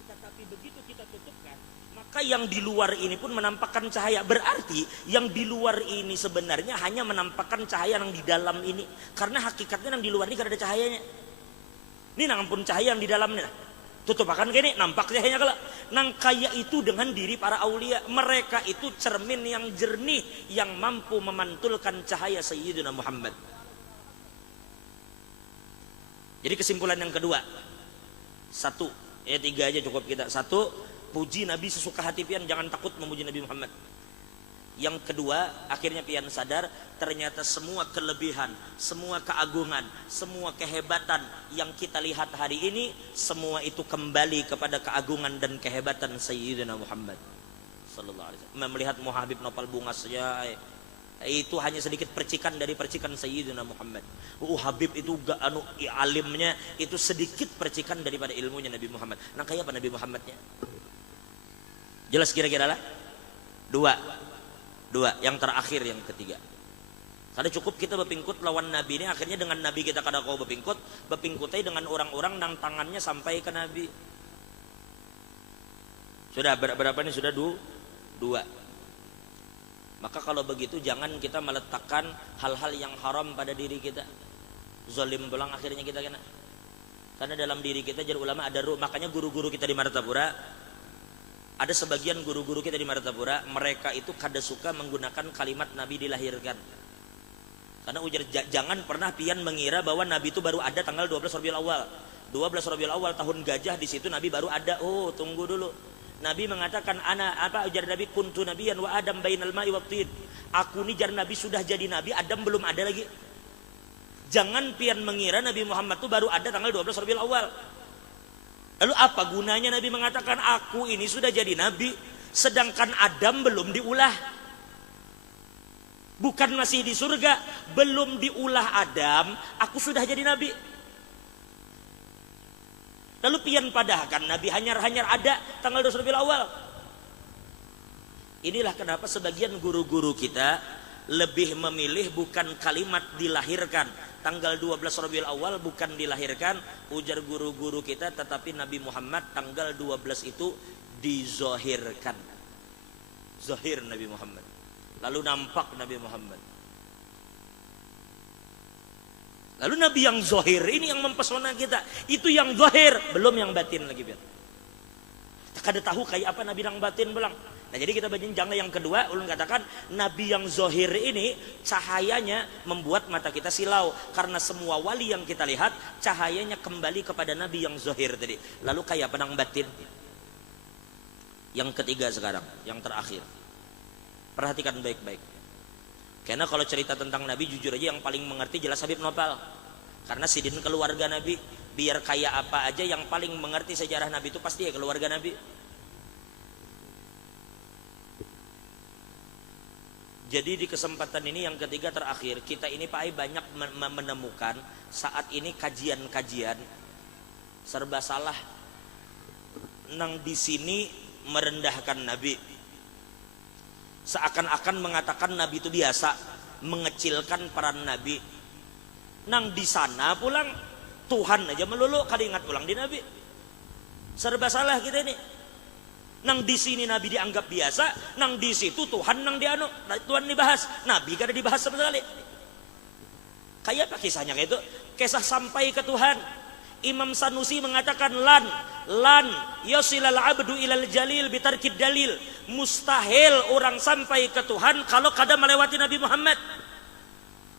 Tetapi begitu kita tutupkan, maka yang di luar ini pun menampakkan cahaya. Berarti yang di luar ini sebenarnya hanya menampakkan cahaya yang di dalam ini. Karena hakikatnya yang di luar ini kada ada cahayanya. Ini nangampun cahaya yang di dalamnya. Tutup akan gini, nampak cahayanya kalau nang kaya itu dengan diri para aulia. Mereka itu cermin yang jernih yang mampu memantulkan cahaya Sayyidina Muhammad. Jadi kesimpulan yang kedua, satu, tiga aja cukup kita. Satu, puji Nabi sesuka hati pian, jangan takut memuji Nabi Muhammad. Yang kedua, akhirnya pian sadar ternyata semua kelebihan, semua keagungan, semua kehebatan yang kita lihat hari ini, semua itu kembali kepada keagungan dan kehebatan Sayyidina Muhammad sallallahu alaihi wasallam. Melihat Muhabib nopal bunga saja itu hanya sedikit percikan dari percikan Sayyidina Muhammad. Habib itu alimnya itu sedikit percikan daripada ilmunya Nabi Muhammad. Nah kayak apa Nabi Muhammadnya? Jelas kira-kira lah? Dua, yang terakhir, yang ketiga. Karena cukup kita berpingkut lawan Nabi ini, akhirnya dengan Nabi kita kada kau berpingkutai dengan orang-orang nang tangannya sampai ke Nabi. Sudah berapa ini? Sudah dua. Maka kalau begitu jangan kita meletakkan hal-hal yang haram pada diri kita. Zalim pulang akhirnya kita kena. Karena dalam diri kita jadi ulama ada ruh. Makanya guru-guru kita di Martapura, ada sebagian guru-guru kita di Martapura, mereka itu kada suka menggunakan kalimat Nabi dilahirkan. Karena ujar jangan pernah pian mengira bahwa Nabi itu baru ada tanggal 12 Rabiul Awal. 12 Rabiul Awal tahun gajah, di situ Nabi baru ada. Oh, tunggu dulu. Nabi mengatakan ujar Nabi kuntu nabiyan wa Adam bainal ma'i wat tin. Aku ni jar Nabi sudah jadi Nabi, Adam belum ada lagi. Jangan pian mengira Nabi Muhammad itu baru ada tanggal 12 Rabiul Awal. Lalu apa gunanya Nabi mengatakan aku ini sudah jadi Nabi, sedangkan Adam belum diulah. Bukan masih di surga, belum diulah Adam, aku sudah jadi Nabi. Lalu pian padahkan Nabi hanyar-hanyar ada tanggal 12 Rabiul Awal. Inilah kenapa sebagian guru-guru kita lebih memilih bukan kalimat dilahirkan. Tanggal 12 Rabiul Awal bukan dilahirkan, ujar guru-guru kita, tetapi Nabi Muhammad tanggal 12 itu dizohirkan. Zohir Nabi Muhammad. Lalu nampak Nabi Muhammad. Lalu Nabi yang zohir ini yang mempesona kita. Itu yang zohir, belum yang batin lagi biar. Kada tahu kayak apa Nabi yang batin belang. Nah jadi kita jangan yang kedua, ulun katakan Nabi yang zohir ini cahayanya membuat mata kita silau. Karena semua wali yang kita lihat cahayanya kembali kepada Nabi yang zohir tadi. Lalu kayak penang batin. Yang ketiga sekarang, yang terakhir. Perhatikan baik-baik. Karena kalau cerita tentang Nabi jujur aja yang paling mengerti jelas Habib Nopal. Karena sidin keluarga Nabi. Biar kayak apa aja yang paling mengerti sejarah Nabi itu pasti ya keluarga Nabi. Jadi di kesempatan ini yang ketiga terakhir, kita ini Pak Ai banyak menemukan saat ini kajian-kajian serba salah. Nang di sini merendahkan Nabi. Seakan-akan mengatakan Nabi itu biasa, mengecilkan peran Nabi. Nang di sana pulang Tuhan aja melulu kada ingat pulang di Nabi. Serba salah kita ini. Nang di sini Nabi dianggap biasa, nang di situ Tuhan nang Tuhan dibahas, Nabi kada dibahas sama sekali. Kayak apa kisahnya kayak itu? Kisah sampai ke Tuhan. Imam Sanusi mengatakan lan yasilal abdu ilal jalil bitarkid dalil. Mustahil orang sampai ke Tuhan kalau kada melewati Nabi Muhammad.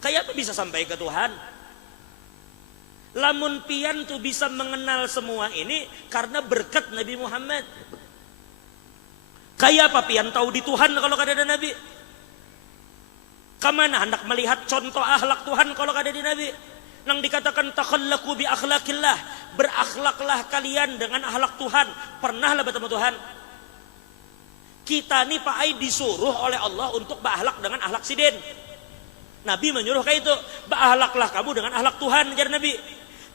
Kayak apa bisa sampai ke Tuhan? Lamun pian tuh bisa mengenal semua ini karena berkat Nabi Muhammad. Kayak apa pian tahu di Tuhan kalau kada ada Nabi? Kamana hendak melihat contoh akhlak Tuhan kalau kada di Nabi? Nang dikatakan takhallaku bi akhlakillah, berakhlaklah kalian dengan akhlak Tuhan. Pernahlah bertemu Tuhan? Kita nih Pak Ai disuruh oleh Allah untuk berakhlak dengan akhlak sidin. Nabi menyuruh kayak itu, berakhlaklah kamu dengan akhlak Tuhan, jar Nabi.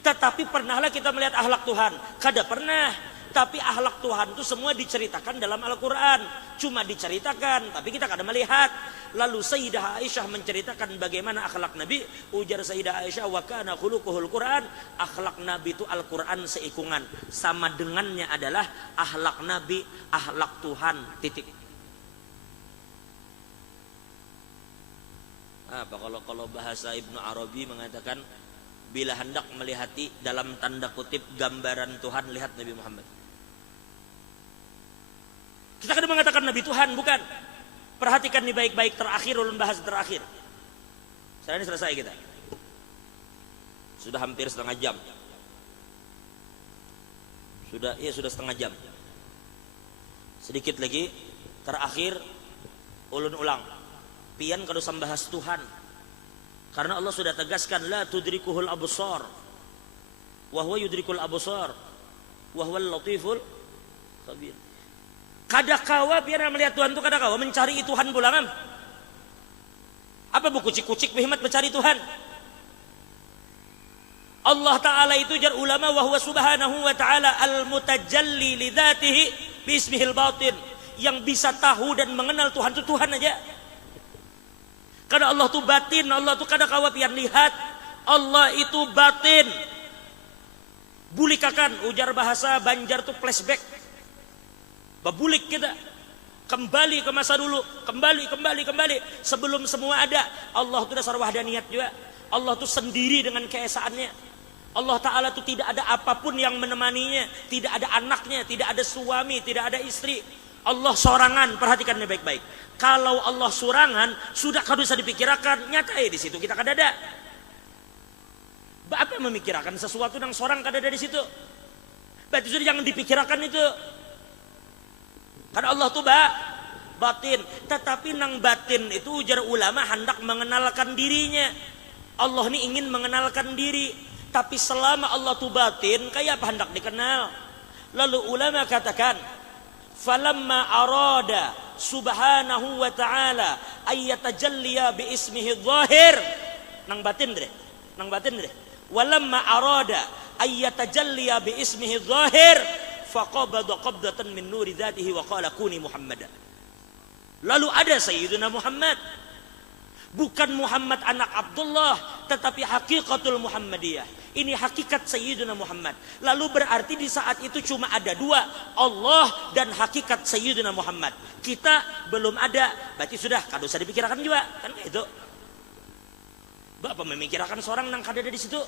Tetapi pernahlah kita melihat akhlak Tuhan? Kada pernah. Tapi akhlak Tuhan itu semua diceritakan dalam Al-Quran. Cuma diceritakan, tapi kita kada melihat. Lalu Sayyidah Aisyah menceritakan bagaimana akhlak Nabi. Ujar Sayyidah Aisyah, wa kana khuluquhul Quran. Akhlak Nabi itu Al-Quran seikungan. Sama dengannya adalah akhlak Nabi, akhlak Tuhan, titik. Apa kalau bahasa Ibnu Arabi mengatakan, bila hendak melihati dalam tanda kutip gambaran Tuhan, lihat Nabi Muhammad. Kita kadang mengatakan Nabi Tuhan, bukan. Perhatikan nih baik-baik, terakhir ulun bahas terakhir. Sekarang ini selesai kita. Sudah hampir setengah jam. Sudah setengah jam. Sedikit lagi, terakhir ulun ulang. Pian kalau sambahas Tuhan. Karena Allah sudah tegaskan, la tudrikuhul absar wa huwa yudrikul absar wa huwal latiful khabir. Kadakawa biar melihat Tuhan itu kadakawa mencari Tuhan pulangan. Apa buku kucik-kucik behemat mencari Tuhan? Allah Ta'ala itu jar ulama wa huwa subhanahu wa ta'ala al-mutajalli li dzatihi bi ismihil batin. Yang bisa tahu dan mengenal Tuhan itu Tuhan aja. Karena Allah itu batin, Allah itu kadakawa pian lihat. Allah itu batin. Bulikakan, ujar bahasa Banjar itu flashback. Babulik kita. Kembali ke masa dulu. Kembali. Sebelum semua ada. Allah itu dasar wahdaniyat juga. Allah itu sendiri dengan keesaannya. Allah Ta'ala itu tidak ada apapun yang menemaninya. Tidak ada anaknya, tidak ada suami, tidak ada istri. Allah sorangan, perhatikan ini baik-baik. Kalau Allah sorangan, sudah kada bisa dipikirkan, nyatai di situ kita kada ada. Apa yang memikirkan sesuatu yang sorang kada ada di situ? Berarti sudah jangan dipikirkan itu. Karena Allah tuh batin, tetapi nang batin itu ujar ulama hendak mengenalkan dirinya. Allah ini ingin mengenalkan diri, tapi selama Allah tuh batin, kayak apa hendak dikenal? Lalu ulama katakan, falamma arada subhanahu wa ta'ala ayyatajalliya bi ismihi dhahir, nang batin deh. Walamma arada ayyatajalliya bi ismihi dhahir faqabada qabdatan min nuri dzatihi wa qala kuni Muhammadan. Lalu ada Sayyidina Muhammad, bukan Muhammad anak Abdullah, tetapi hakikatul Muhammadiyah. Ini hakikat Sayyidina Muhammad. Lalu berarti di saat itu cuma ada dua, Allah dan hakikat Sayyidina Muhammad. Kita belum ada, berarti sudah kada usah dipikirkan juga, kan itu. Bapak memikirkan seorang nang kada ada di situ.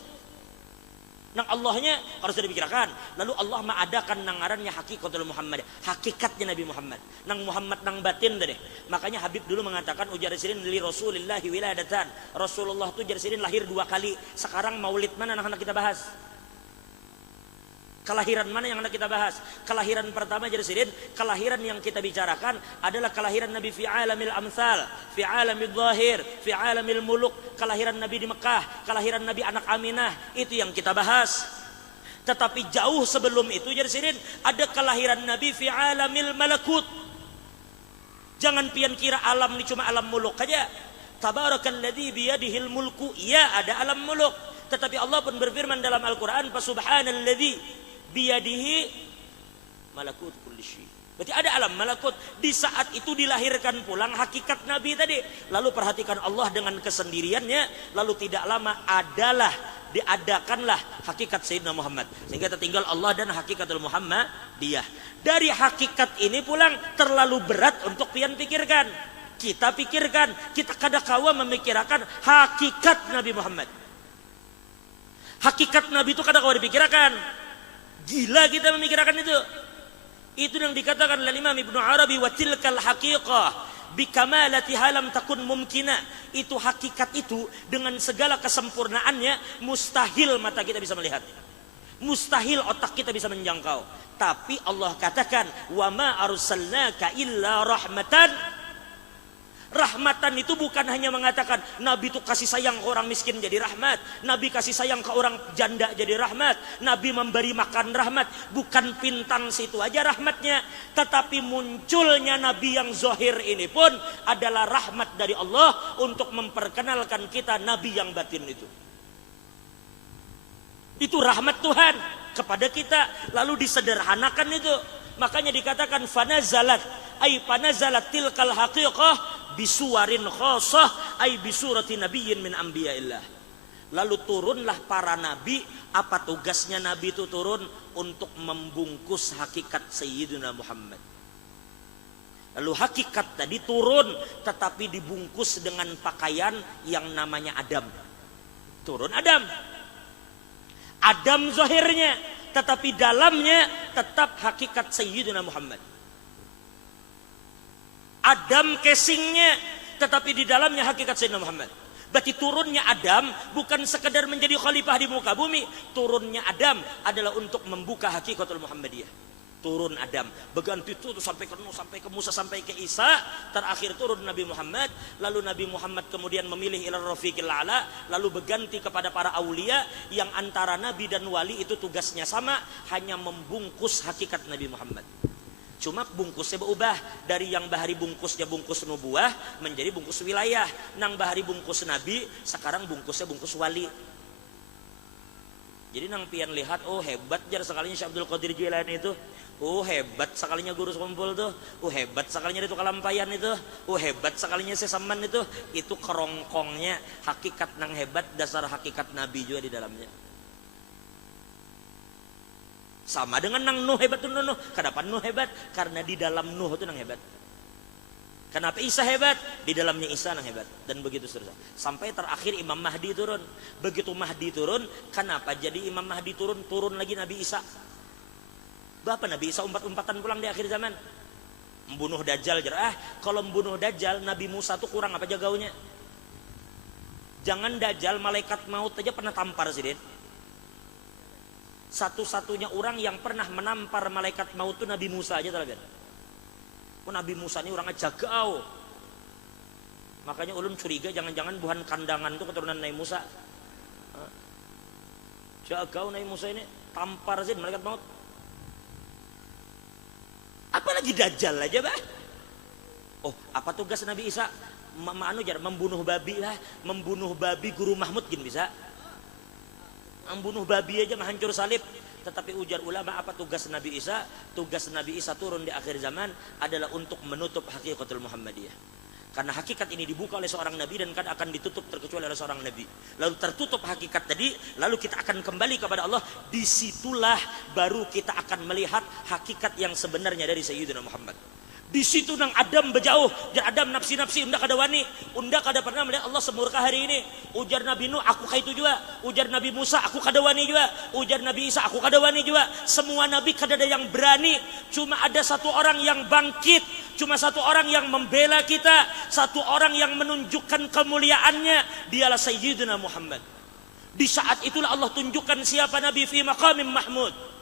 Nang Allahnya harus dipikirkan. Lalu Allah mengadakan nangarannya hakikatul Muhammad, hakikatnya Nabi Muhammad. Nang Muhammad nang batin deh. Makanya Habib dulu mengatakan ujar sirin li Rasulillahi wiladatan. Rasulullah itu ujar sirin lahir 2 kali. Sekarang maulid mana yang hendak kita bahas? Kelahiran mana yang hendak kita bahas? Kelahiran pertama jadi sirin, kelahiran yang kita bicarakan adalah kelahiran Nabi fi alamil amsal, fi alamil zahir, fi alamil muluk, kelahiran Nabi di Mekah, kelahiran Nabi anak Aminah, itu yang kita bahas. Tetapi jauh sebelum itu jadi sirin, ada kelahiran Nabi fi alamil malakut. Jangan pian kira alam ini cuma alam muluk saja. Tabarakalladzi biyadihil mulku, ya ada alam muluk. Tetapi Allah pun berfirman dalam Al-Quran, Subhanalladzi biyadihi malakut kulli syai. Berarti ada alam malakut. Di saat itu dilahirkan pulang hakikat Nabi tadi. Lalu perhatikan Allah dengan kesendiriannya. Lalu tidak lama diadakanlah hakikat Sayyidina Muhammad. Sehingga tertinggal Allah dan hakikatul Muhammadiyah. Dari hakikat ini pulang terlalu berat untuk pian pikirkan. Kita pikirkan, kita kadakawa memikirkan hakikat Nabi Muhammad. Hakikat Nabi itu kadakawa dipikirkan. Gila kita memikirkan itu. Itu yang dikatakan oleh Imam Ibnu Arabi, wa tilkal haqiqah bikamalatiha lam takun mumkina. Itu hakikat itu dengan segala kesempurnaannya mustahil mata kita bisa melihat. Mustahil otak kita bisa menjangkau. Tapi Allah katakan, wa ma arsalnaka illa rahmatan. Rahmatan itu bukan hanya mengatakan Nabi itu kasih sayang ke orang miskin jadi rahmat, Nabi kasih sayang ke orang janda jadi rahmat, Nabi memberi makan rahmat. Bukan pintang situ aja rahmatnya, tetapi munculnya Nabi yang zahir ini pun adalah rahmat dari Allah untuk memperkenalkan kita Nabi yang batin itu. Itu rahmat Tuhan kepada kita, lalu disederhanakan itu. Makanya dikatakan fanazalat, ay fanazalat tilkal haqiqah bisuwarin khosah, ay bisurati nabiyyin min anbiya'illah. Lalu turunlah para nabi. Apa tugasnya nabi itu turun? Untuk membungkus hakikat Sayyidina Muhammad. Lalu hakikat tadi turun, tetapi dibungkus dengan pakaian yang namanya Adam. Turun Adam. Adam zahirnya, tetapi dalamnya tetap hakikat Sayyidina Muhammad. Adam casingnya, tetapi di dalamnya hakikat Sayyidina Muhammad. Berarti turunnya Adam bukan sekedar menjadi khalifah di muka bumi. Turunnya Adam adalah untuk membuka hakikatul Muhammadiyah. Turun Adam, berganti itu sampai ke Nuh, sampai ke Musa, sampai ke Isa. Terakhir turun Nabi Muhammad. Lalu Nabi Muhammad kemudian memilih ila rafiqil a'la, lalu berganti kepada para aulia yang antara nabi dan wali itu tugasnya sama, hanya membungkus hakikat Nabi Muhammad. Cuma bungkusnya berubah dari yang bahari bungkusnya bungkus nubuah menjadi bungkus wilayah. Nang bahari bungkus nabi, sekarang bungkusnya bungkus wali. Jadi nang pian lihat, oh hebat jar sekalinya Syekh Abdul Qadir Jilani itu. Oh hebat sekalinya guru kumpul tuh. Oh hebat sekalinya itu kalampayan itu. Oh hebat sekalinya sesaman itu. Itu kerongkongnya hakikat nang hebat, dasar hakikat nabi juga di dalamnya. Sama dengan nang Nuh hebat tuh Nuh. Kenapa Nuh hebat? Karena di dalam Nuh itu nang hebat. Kenapa Isa hebat? Di dalamnya Isa nang hebat. Dan begitu seterusnya. Sampai terakhir Imam Mahdi turun. Begitu Mahdi turun, kenapa jadi Imam Mahdi turun? Turun lagi Nabi Isa. Bapak Nabi Isa umpat-umpatan pulang di akhir zaman. Membunuh Dajjal. Kalau membunuh Dajjal, Nabi Musa tuh kurang apa jagaunya? Jangan Dajjal, malaikat maut aja pernah tampar sih, Den. Satu-satunya orang yang pernah menampar malaikat maut itu Nabi Musa aja talaga. Nabi Musa ini orangnya jagau. Makanya ulun curiga jangan-jangan buhan kandangan itu keturunan Nabi Musa. Jagau Nabi Musa ini tampar sih malaikat maut. Apalagi Dajjal aja bah. Oh, apa tugas Nabi Isa? Membunuh babi lah, membunuh babi Guru Mahmud gini bisa. Membunuh babi aja menghancur salib. Tetapi ujar ulama, apa tugas Nabi Isa? Tugas Nabi Isa turun di akhir zaman adalah untuk menutup hakikatul Muhammadiyah. Karena hakikat ini dibuka oleh seorang nabi dan kan akan ditutup terkecuali oleh seorang nabi. Lalu tertutup hakikat tadi, lalu kita akan kembali kepada Allah. Disitulah baru kita akan melihat hakikat yang sebenarnya dari Sayyidina Muhammad. Di situ nang Adam berjauh, dan Adam nafsi-nafsi undak ada wani, undak ada pernah melihat Allah semurka hari ini. Ujar Nabi Nuh, aku kaitu juga. Ujar Nabi Musa, aku kada wani juga. Ujar Nabi Isa, aku kada wani juga. Semua nabi kada ada yang berani. Cuma ada satu orang yang bangkit, cuma satu orang yang membela kita, satu orang yang menunjukkan kemuliaannya, dialah Sayyidina Muhammad. Di saat itulah Allah tunjukkan siapa Nabi fi maqamim mahmud.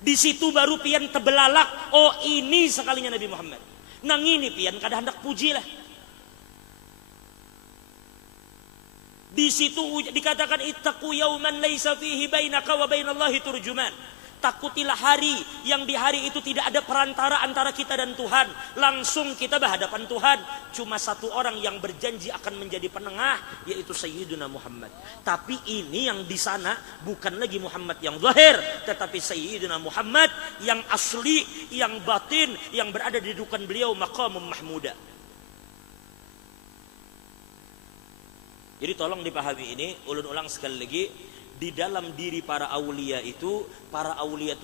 Di situ baru pian tebelalak, oh ini sekalinya Nabi Muhammad. Nang ini pian kada hendak puji lah. Di situ dikatakan ittaqu yauman laisa fihi bainaka wa bainallahi turjuman. Takutilah hari yang di hari itu tidak ada perantara antara kita dan Tuhan. Langsung kita berhadapan Tuhan. Cuma satu orang yang berjanji akan menjadi penengah, yaitu Sayyidina Muhammad. Tapi ini yang di sana bukan lagi Muhammad yang zahir, tetapi Sayyidina Muhammad yang asli, yang batin, yang berada di dudukan beliau maqamum mahmuda. Jadi tolong dipahami ini, ulun ulang sekali lagi. Di dalam diri para aulia itu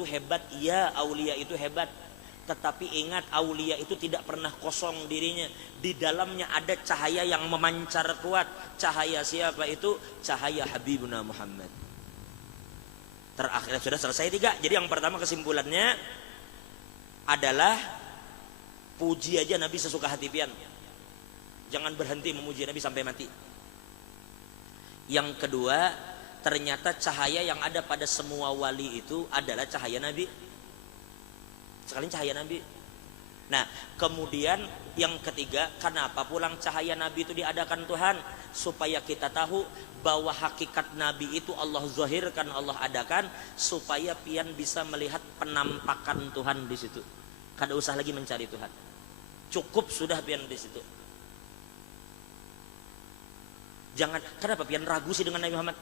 hebat, ya aulia itu hebat. Tetapi ingat, aulia itu tidak pernah kosong dirinya. Di dalamnya ada cahaya yang memancar kuat. Cahaya siapa itu? Cahaya Habibuna Muhammad. Terakhir sudah selesai 3. Jadi yang pertama kesimpulannya adalah puji aja Nabi sesuka hati pian. Jangan berhenti memuji Nabi sampai mati. Yang kedua, ternyata cahaya yang ada pada semua wali itu adalah cahaya Nabi. Sekalian cahaya Nabi. Nah, kemudian yang ketiga, kenapa pulang cahaya Nabi itu diadakan Tuhan? Supaya kita tahu bahwa hakikat Nabi itu Allah zahirkan, Allah adakan, supaya pian bisa melihat penampakan Tuhan di situ. Kada usah lagi mencari Tuhan. Cukup sudah pian di situ. Jangan, kenapa pian ragu sih dengan Nabi Muhammad?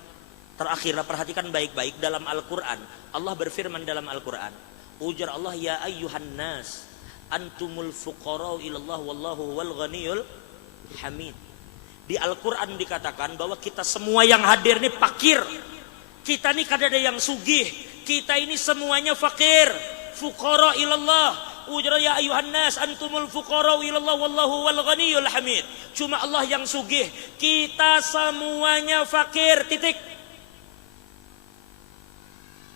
Terakhir, perhatikan baik-baik dalam Al-Quran. Allah berfirman dalam Al-Quran, ujar Allah, ya ayyuhan nas antumul fuqara'u ilallah wallahu wal ghaniyul hamid. Di Al-Quran dikatakan bahwa kita semua yang hadir ini fakir. Kita ini kada ada yang sugih. Kita ini semuanya fakir. Fuqara ilallah. Ujar ya ayyuhan nas antumul fuqara'u ilallah wallahu wal ghaniyul hamid. Cuma Allah yang sugih. Kita semuanya fakir. Titik.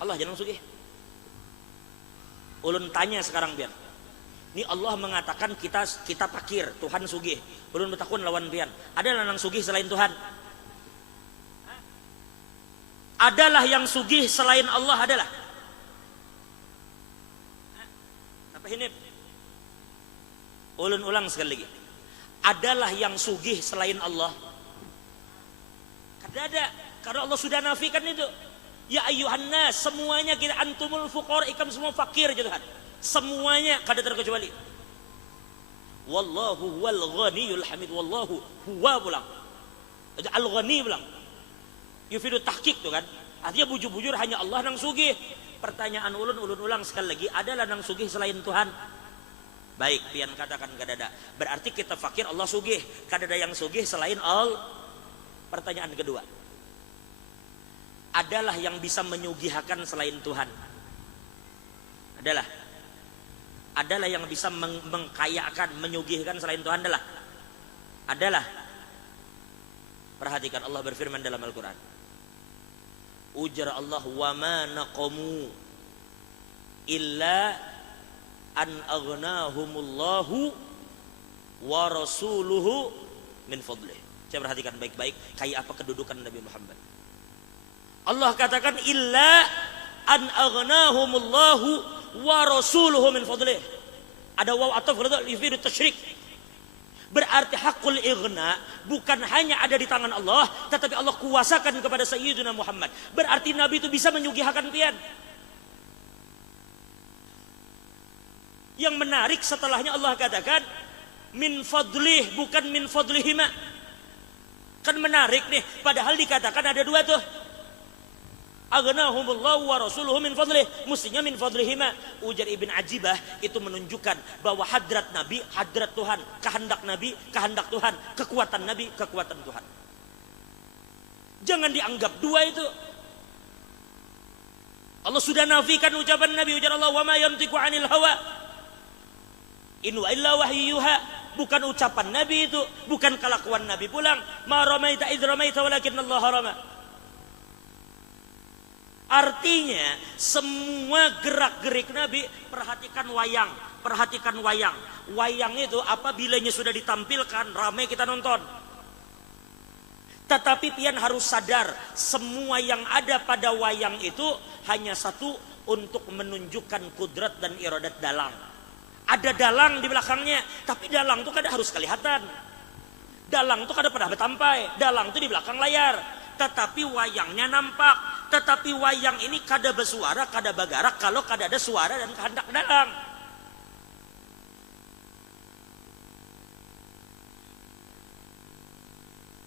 Allah jangan sugih. Ulun tanya sekarang biar. Ini Allah mengatakan kita fakir, Tuhan sugih. Ulun bertakun lawan pian. Ada lanang sugih selain Tuhan? Adalah yang sugih selain Allah adalah? Apa ini? Ulun ulang sekali lagi. Adalah yang sugih selain Allah? Kada ada. Karena Allah sudah nafikan itu. Ya ayyuhan nas, semuanya kita antumul fuqara, ikam semua fakir gitu kan. Semuanya kada terkecuali. Wallahu wal ghaniyul hamid. Wallahu huwa pulang. Al-ghani pulang. Yufidu tahqiq tuh kan. Artinya bujur-bujur hanya Allah nang sugih. Pertanyaan ulun ulang sekali lagi, adalah nang sugih selain Tuhan? Baik, pian katakan kada ada. Berarti kita fakir, Allah sugih. Kada ada yang sugih selain Allah. Pertanyaan kedua, adalah yang bisa menyugihakan selain Tuhan? Adalah yang bisa mengkayakan, menyugihkan selain Tuhan? Adalah. Perhatikan Allah berfirman dalam Al-Quran. Ujar Allah, wa ma naqamu illa an aghnahumullahu wa rasuluhu min fadlih. Saya perhatikan baik-baik kayak apa kedudukan Nabi Muhammad. Allah katakan illa an aghnahumullahu wa rasuluhu min fadlih. Ada waw ataf yufidu tasyrik. Berarti hakul ighna bukan hanya ada di tangan Allah, tetapi Allah kuasakan kepada Sayyidina Muhammad. Berarti Nabi itu bisa menyugihakan pian. Yang menarik setelahnya Allah katakan min fadlih, bukan min fadlihima. Kan menarik nih, padahal dikatakan ada dua tuh. Aghnahumullahu wa rasuluhu min fadlih, mestinya min fadlihima. Ujar Ibn Ajibah itu menunjukkan bahwa hadrat Nabi, hadrat Tuhan, kehendak Nabi, kehendak Tuhan, kekuatan Nabi, kekuatan Tuhan. Jangan dianggap dua itu. Allah sudah nafikan ucapan Nabi. Ujar Allah, wa ma yantiqu 'anil hawa in huwa illa wahyu yuha. Bukan ucapan Nabi itu, bukan kelakuan Nabi pulang. Ma ramaita idh ramaita walakinna Allah rama. Artinya semua gerak-gerik Nabi, perhatikan wayang. Wayang itu apabila sudah ditampilkan ramai kita nonton. Tetapi pian harus sadar, semua yang ada pada wayang itu hanya satu, untuk menunjukkan kudrat dan iradat dalang. Ada dalang di belakangnya, tapi dalang itu kada harus kelihatan. Dalang itu kada pernah bertampai, dalang itu di belakang layar. Tetapi wayangnya nampak. Tetapi wayang ini kada bersuara, kada bagarak kalau kada ada suara dan kehendak dalang.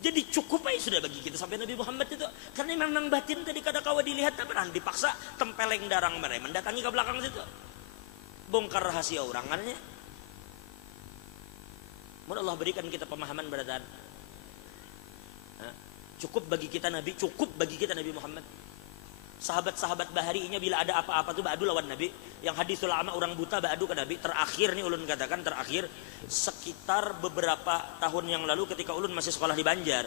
Jadi cukup aja sudah bagi kita sampai Nabi Muhammad itu. Karena memang batin tadi kada kawa dilihat, tak pernah dipaksa tempeleng darang mereka mendatangi ke belakang situ. Bongkar rahasia orang katanya. Mudah Allah berikan kita pemahaman berdasar. Cukup bagi kita Nabi, cukup bagi kita Nabi Muhammad. Sahabat-sahabat baharinya bila ada apa-apa tuh ba'du lawan Nabi. Yang hadisul ama orang buta ba'du ke Nabi. Terakhir nih ulun katakan, terakhir sekitar beberapa tahun yang lalu ketika ulun masih sekolah di Banjar.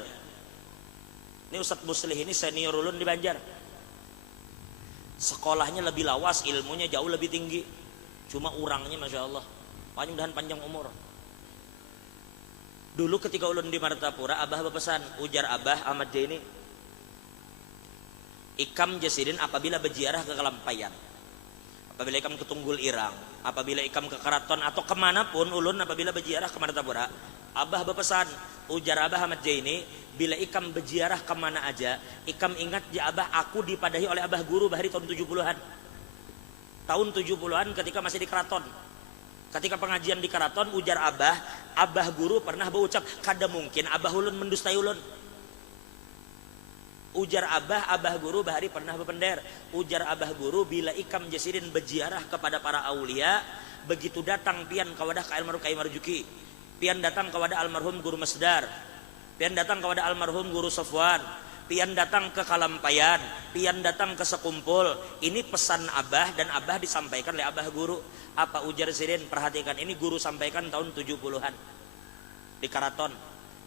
Ini Ustadz Muslih ini senior ulun di Banjar. Sekolahnya lebih lawas, ilmunya jauh lebih tinggi. Cuma orangnya Masya Allah panjang umur. Dulu ketika ulun di Martapura, Abah berpesan, ujar Abah Ahmad Jaini, ikam jasidin apabila berziarah ke Kelampayan, apabila ikam ke Tunggul Irang, apabila ikam ke Keraton atau kemanapun ulun apabila berziarah ke Martapura, Abah berpesan, ujar Abah Ahmad Jaini, bila ikam berziarah kemana aja, ikam ingat ya Abah, aku dipadahi oleh Abah Guru bahari tahun 70-an. Tahun 70-an ketika masih di Keraton. Ketika pengajian di Keraton, ujar Abah Guru pernah berucap, kada mungkin Abah ulun mendustai ulun. Ujar abah guru bahari pernah bepender. Ujar abah guru, bila ikam jasirin berziarah kepada para aulia, begitu datang pian kawadah ka almarhum Kai Marjuki, pian datang kepada almarhum guru Masdar, pian datang kepada almarhum guru Sofwan, pian datang ke Kalampayan, pian datang ke Sekumpul. Ini pesan abah dan abah disampaikan oleh abah guru. Apa ujar sirin? Perhatikan, ini guru sampaikan tahun 70-an di Karaton.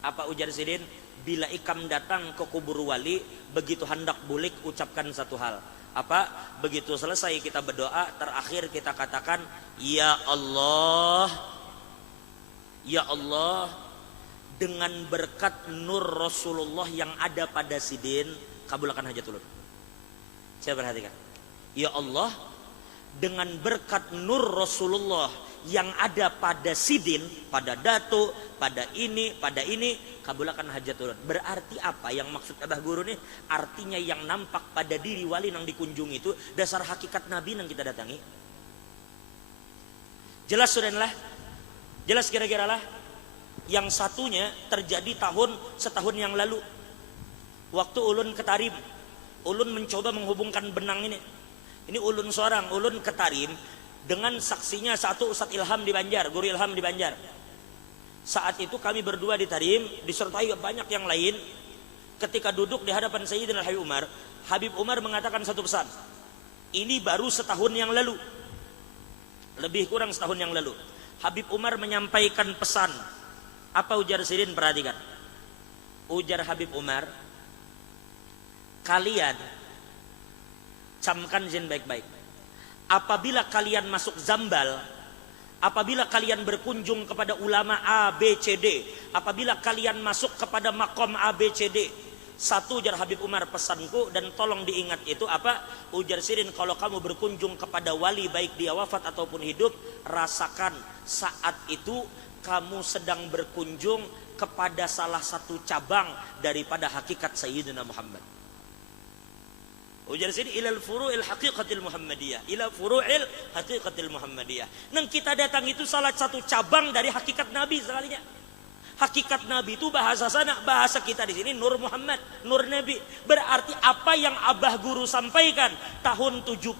Apa ujar sirin? Bila ikam datang ke kubur wali, begitu hendak bulik ucapkan satu hal. Apa? Begitu selesai kita berdoa, terakhir kita katakan, ya Allah, ya Allah, dengan berkat nur Rasulullah yang ada pada sidin, kabulkan hajat ulun. Saya perhatikan, ya Allah, dengan berkat nur Rasulullah yang ada pada sidin, pada datu, pada ini, kabulkan hajat ulun. Berarti apa yang maksud abah guru nih? Artinya yang nampak pada diri wali yang dikunjungi itu dasar hakikat Nabi yang kita datangi. Jelas sudah lah? Jelas kira-kira lah? Yang satunya terjadi setahun yang lalu. Waktu ulun ke Tarim, ulun mencoba menghubungkan benang ini. Ini ulun seorang, ulun ke Tarim dengan saksinya satu Ustadz Ilham di Banjar, guru Ilham di Banjar. Saat itu kami berdua di Tarim disertai banyak yang lain. Ketika duduk di hadapan Sayyidina Habib Umar mengatakan satu pesan. Ini baru setahun yang lalu, lebih kurang setahun yang lalu. Habib Umar menyampaikan pesan. Apa ujar sirin? Perhatikan. Ujar Habib Umar, kalian camkan zin baik-baik. Apabila kalian masuk Zambal, apabila kalian berkunjung kepada ulama A, B, C, D, apabila kalian masuk kepada makom A, B, C, D, satu ujar Habib Umar pesanku dan tolong diingat itu apa? Ujar sirin, kalau kamu berkunjung kepada wali baik dia wafat ataupun hidup, rasakan saat itu kamu sedang berkunjung kepada salah satu cabang daripada hakikat Sayyidina Muhammad. Ujar sini ilal furu'il haqiqatil Muhammadiyah, ila furu'il haqiqatil Muhammadiyah. Nang kita datang itu salah satu cabang dari hakikat Nabi sekalinya. Hakikat Nabi itu bahasa sana, bahasa kita di sini Nur Muhammad, Nur Nabi. Berarti apa yang abah guru sampaikan tahun 70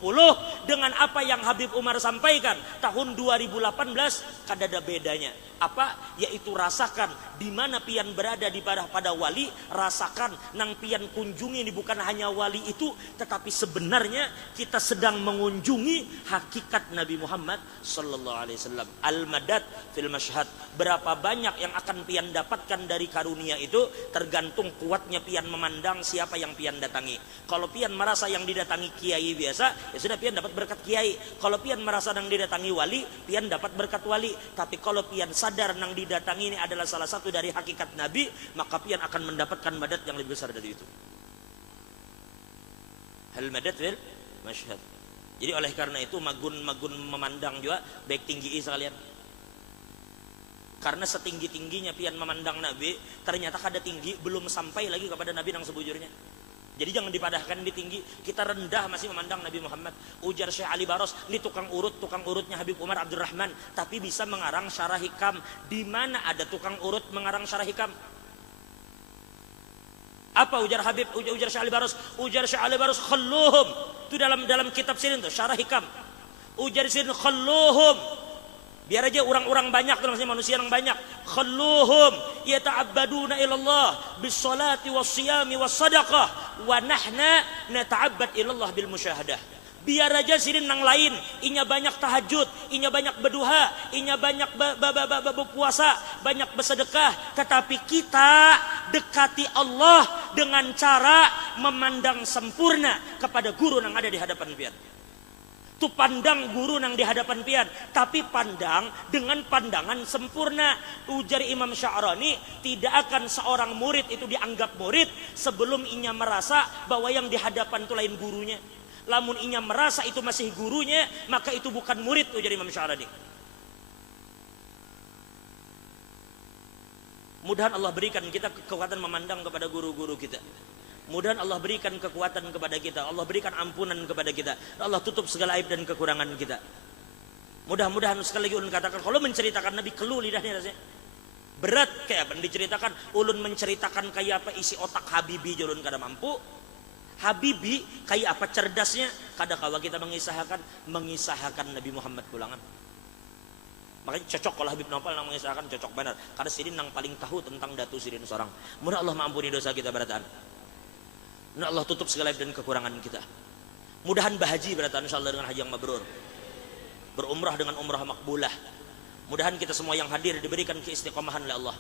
dengan apa yang Habib Umar sampaikan tahun 2018 kadada bedanya. Apa? Yaitu rasakan di mana pian berada di pada wali, rasakan nang pian kunjungi ini bukan hanya wali itu, tetapi sebenarnya kita sedang mengunjungi hakikat Nabi Muhammad sallallahu alaihi wasallam. Al-madad fil mashhad. Berapa banyak yang akan pian dapatkan dari karunia itu tergantung kuatnya pian memandang siapa yang pian datangi. Kalau pian merasa yang didatangi kiai biasa, ya sudah pian dapat berkat kiai. Kalau pian merasa yang didatangi wali, pian dapat berkat wali. Tapi kalau pian sadar nang didatangi ini adalah salah satu dari hakikat Nabi, maka pian akan mendapatkan madad yang lebih besar dari itu. Hal madad fil mashhad. Jadi oleh karena itu magun memandang juga baik tinggi sekalian. Karena setinggi-tingginya pian memandang Nabi, ternyata kada tinggi belum sampai lagi kepada Nabi yang sebujurnya. Jadi jangan dipadahkan di tinggi, kita rendah masih memandang Nabi Muhammad. Ujar Syekh Ali Baros, ini tukang urutnya Habib Umar Abdurrahman, tapi bisa mengarang syarah hikam. Di mana ada tukang urut mengarang syarah hikam? Apa ujar Syekh Ali Baros? Ujar Syekh Ali Baros, khalluhum. Itu dalam kitab sirin tuh, syarah hikam. Ujar sirin, khalluhum. Biar aja orang-orang banyak, maksudnya manusia yang banyak. Khalluhum yata'abbaduna ilallah bis-salati was-siyami was-sadaqah wa nahna nata'abbad ilallah bil musyahadah. Biar aja sirin nang lain, inya banyak tahajud, inya banyak berduha, inya banyak berpuasa, banyak bersedekah, tetapi kita dekati Allah dengan cara memandang sempurna kepada guru yang ada di hadapan pian. Tu pandang guru nang di hadapan pian, tapi pandang dengan pandangan sempurna. Ujar Imam Sya'rani, tidak akan seorang murid itu dianggap murid sebelum inya merasa bahwa yang di hadapan itu lain gurunya. Lamun inya merasa itu masih gurunya, maka itu bukan murid, ujar Imam Sya'rani. Mudahan Allah berikan kita kekuatan memandang kepada guru-guru kita. Mudahan Allah berikan kekuatan kepada kita, Allah berikan ampunan kepada kita, Allah tutup segala aib dan kekurangan kita. Mudah-mudahan sekali lagi ulun katakan, kalau menceritakan Nabi keluh lidahnya rasanya. Berat kayak apa diceritakan, ulun menceritakan kayak apa isi otak Habibi ulun kada mampu. Habibi kayak apa cerdasnya, kada kawa kita mengisahkan Nabi Muhammad pulangan. Makanya cocok kalau Habib Nopal nang mengisahkan cocok benar. Karena sidin nang paling tahu tentang datu sidin seorang. Mudah Allah mengampuni dosa kita barataan. Mudah Allah tutup segala aib dan kekurangan kita. Mudahan bahaji barataan insyaallah dengan haji yang mabrur. Berumrah dengan umrah makbulah. Mudahan kita semua yang hadir diberikan keistiqomahan oleh Allah.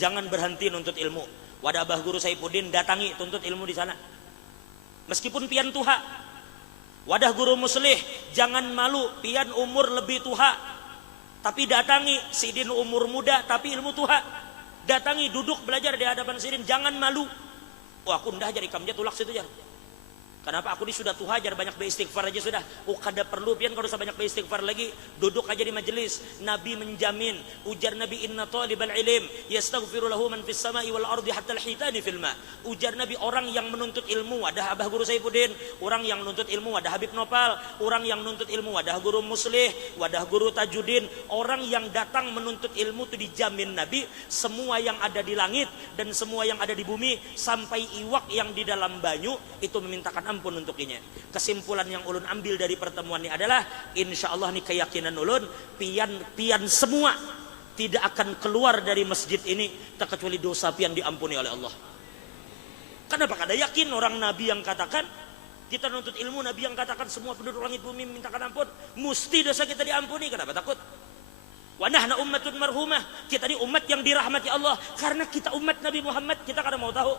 Jangan berhenti nuntut ilmu. Wadah Abah Guru Saifuddin datangi tuntut ilmu di sana. Meskipun pian tuha. Wadah Guru Muslih jangan malu pian umur lebih tuha. Tapi datangi sidin umur muda tapi ilmu tuha. Datangi duduk belajar di hadapan sidin, jangan malu. Wah aku ndah jadi kamja tulak situ jar. Kenapa aku ini sudah tuha jar banyak beristighfar aja sudah. Kada perlu pian kalau usah banyak beristighfar lagi. Duduk aja di majelis. Nabi menjamin. Ujar Nabi inna talibal ilim yastaghfiru lahu man fis sama'i wal ardi hatta al-hitani fil ma. Ujar Nabi orang yang menuntut ilmu wadah Abah Guru Saifuddin, orang yang menuntut ilmu wadah Habib Nopal, orang yang menuntut ilmu wadah Guru Muslih, wadah Guru Tajuddin, orang yang datang menuntut ilmu itu dijamin Nabi semua yang ada di langit dan semua yang ada di bumi sampai iwak yang di dalam banyu itu memintakan ampun untuknya. Kesimpulan yang ulun ambil dari pertemuan ini adalah insya Allah nih keyakinan ulun pian semua tidak akan keluar dari masjid ini terkecuali dosa pian diampuni oleh Allah. Kenapa kada yakin orang Nabi yang katakan kita nuntut ilmu, Nabi yang katakan semua penduduk langit bumi mintakan ampun, mesti dosa kita diampuni. Kenapa takut? Wa nahna ummatun marhumah, kita ini umat yang dirahmati Allah karena kita umat Nabi Muhammad. Kita kada mau tahu.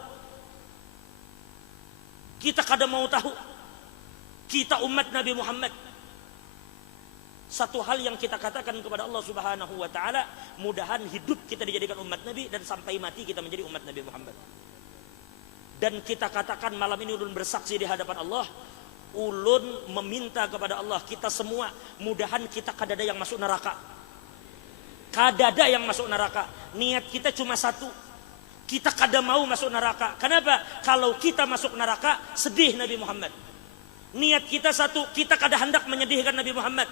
Kita kada mau tahu. Kita umat Nabi Muhammad. Satu hal yang kita katakan kepada Allah Subhanahu wa taala, mudahan hidup kita dijadikan umat Nabi dan sampai mati kita menjadi umat Nabi Muhammad. Dan kita katakan malam ini ulun bersaksi di hadapan Allah, ulun meminta kepada Allah kita semua mudahan kita kada ada yang masuk neraka. Kada ada yang masuk neraka. Niat kita cuma satu. Kita kada mau masuk neraka. Kenapa? Kalau kita masuk neraka, sedih Nabi Muhammad. Niat kita satu, kita kada hendak menyedihkan Nabi Muhammad.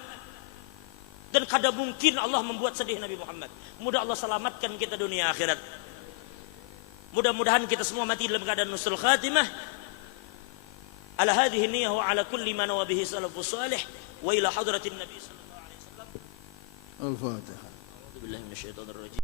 Dan kada mungkin Allah membuat sedih Nabi Muhammad. Mudah Allah selamatkan kita dunia akhirat. Mudah-mudahan kita semua mati dalam keadaan husnul khatimah. Ala hadhihi niyyah wa ala kulli ma nawa bihi salafus salih wa ila hadratin Nabi sallallahu alaihi wasallam. Al-Fatihah. A'udzu billahi minasyaitonir rajim.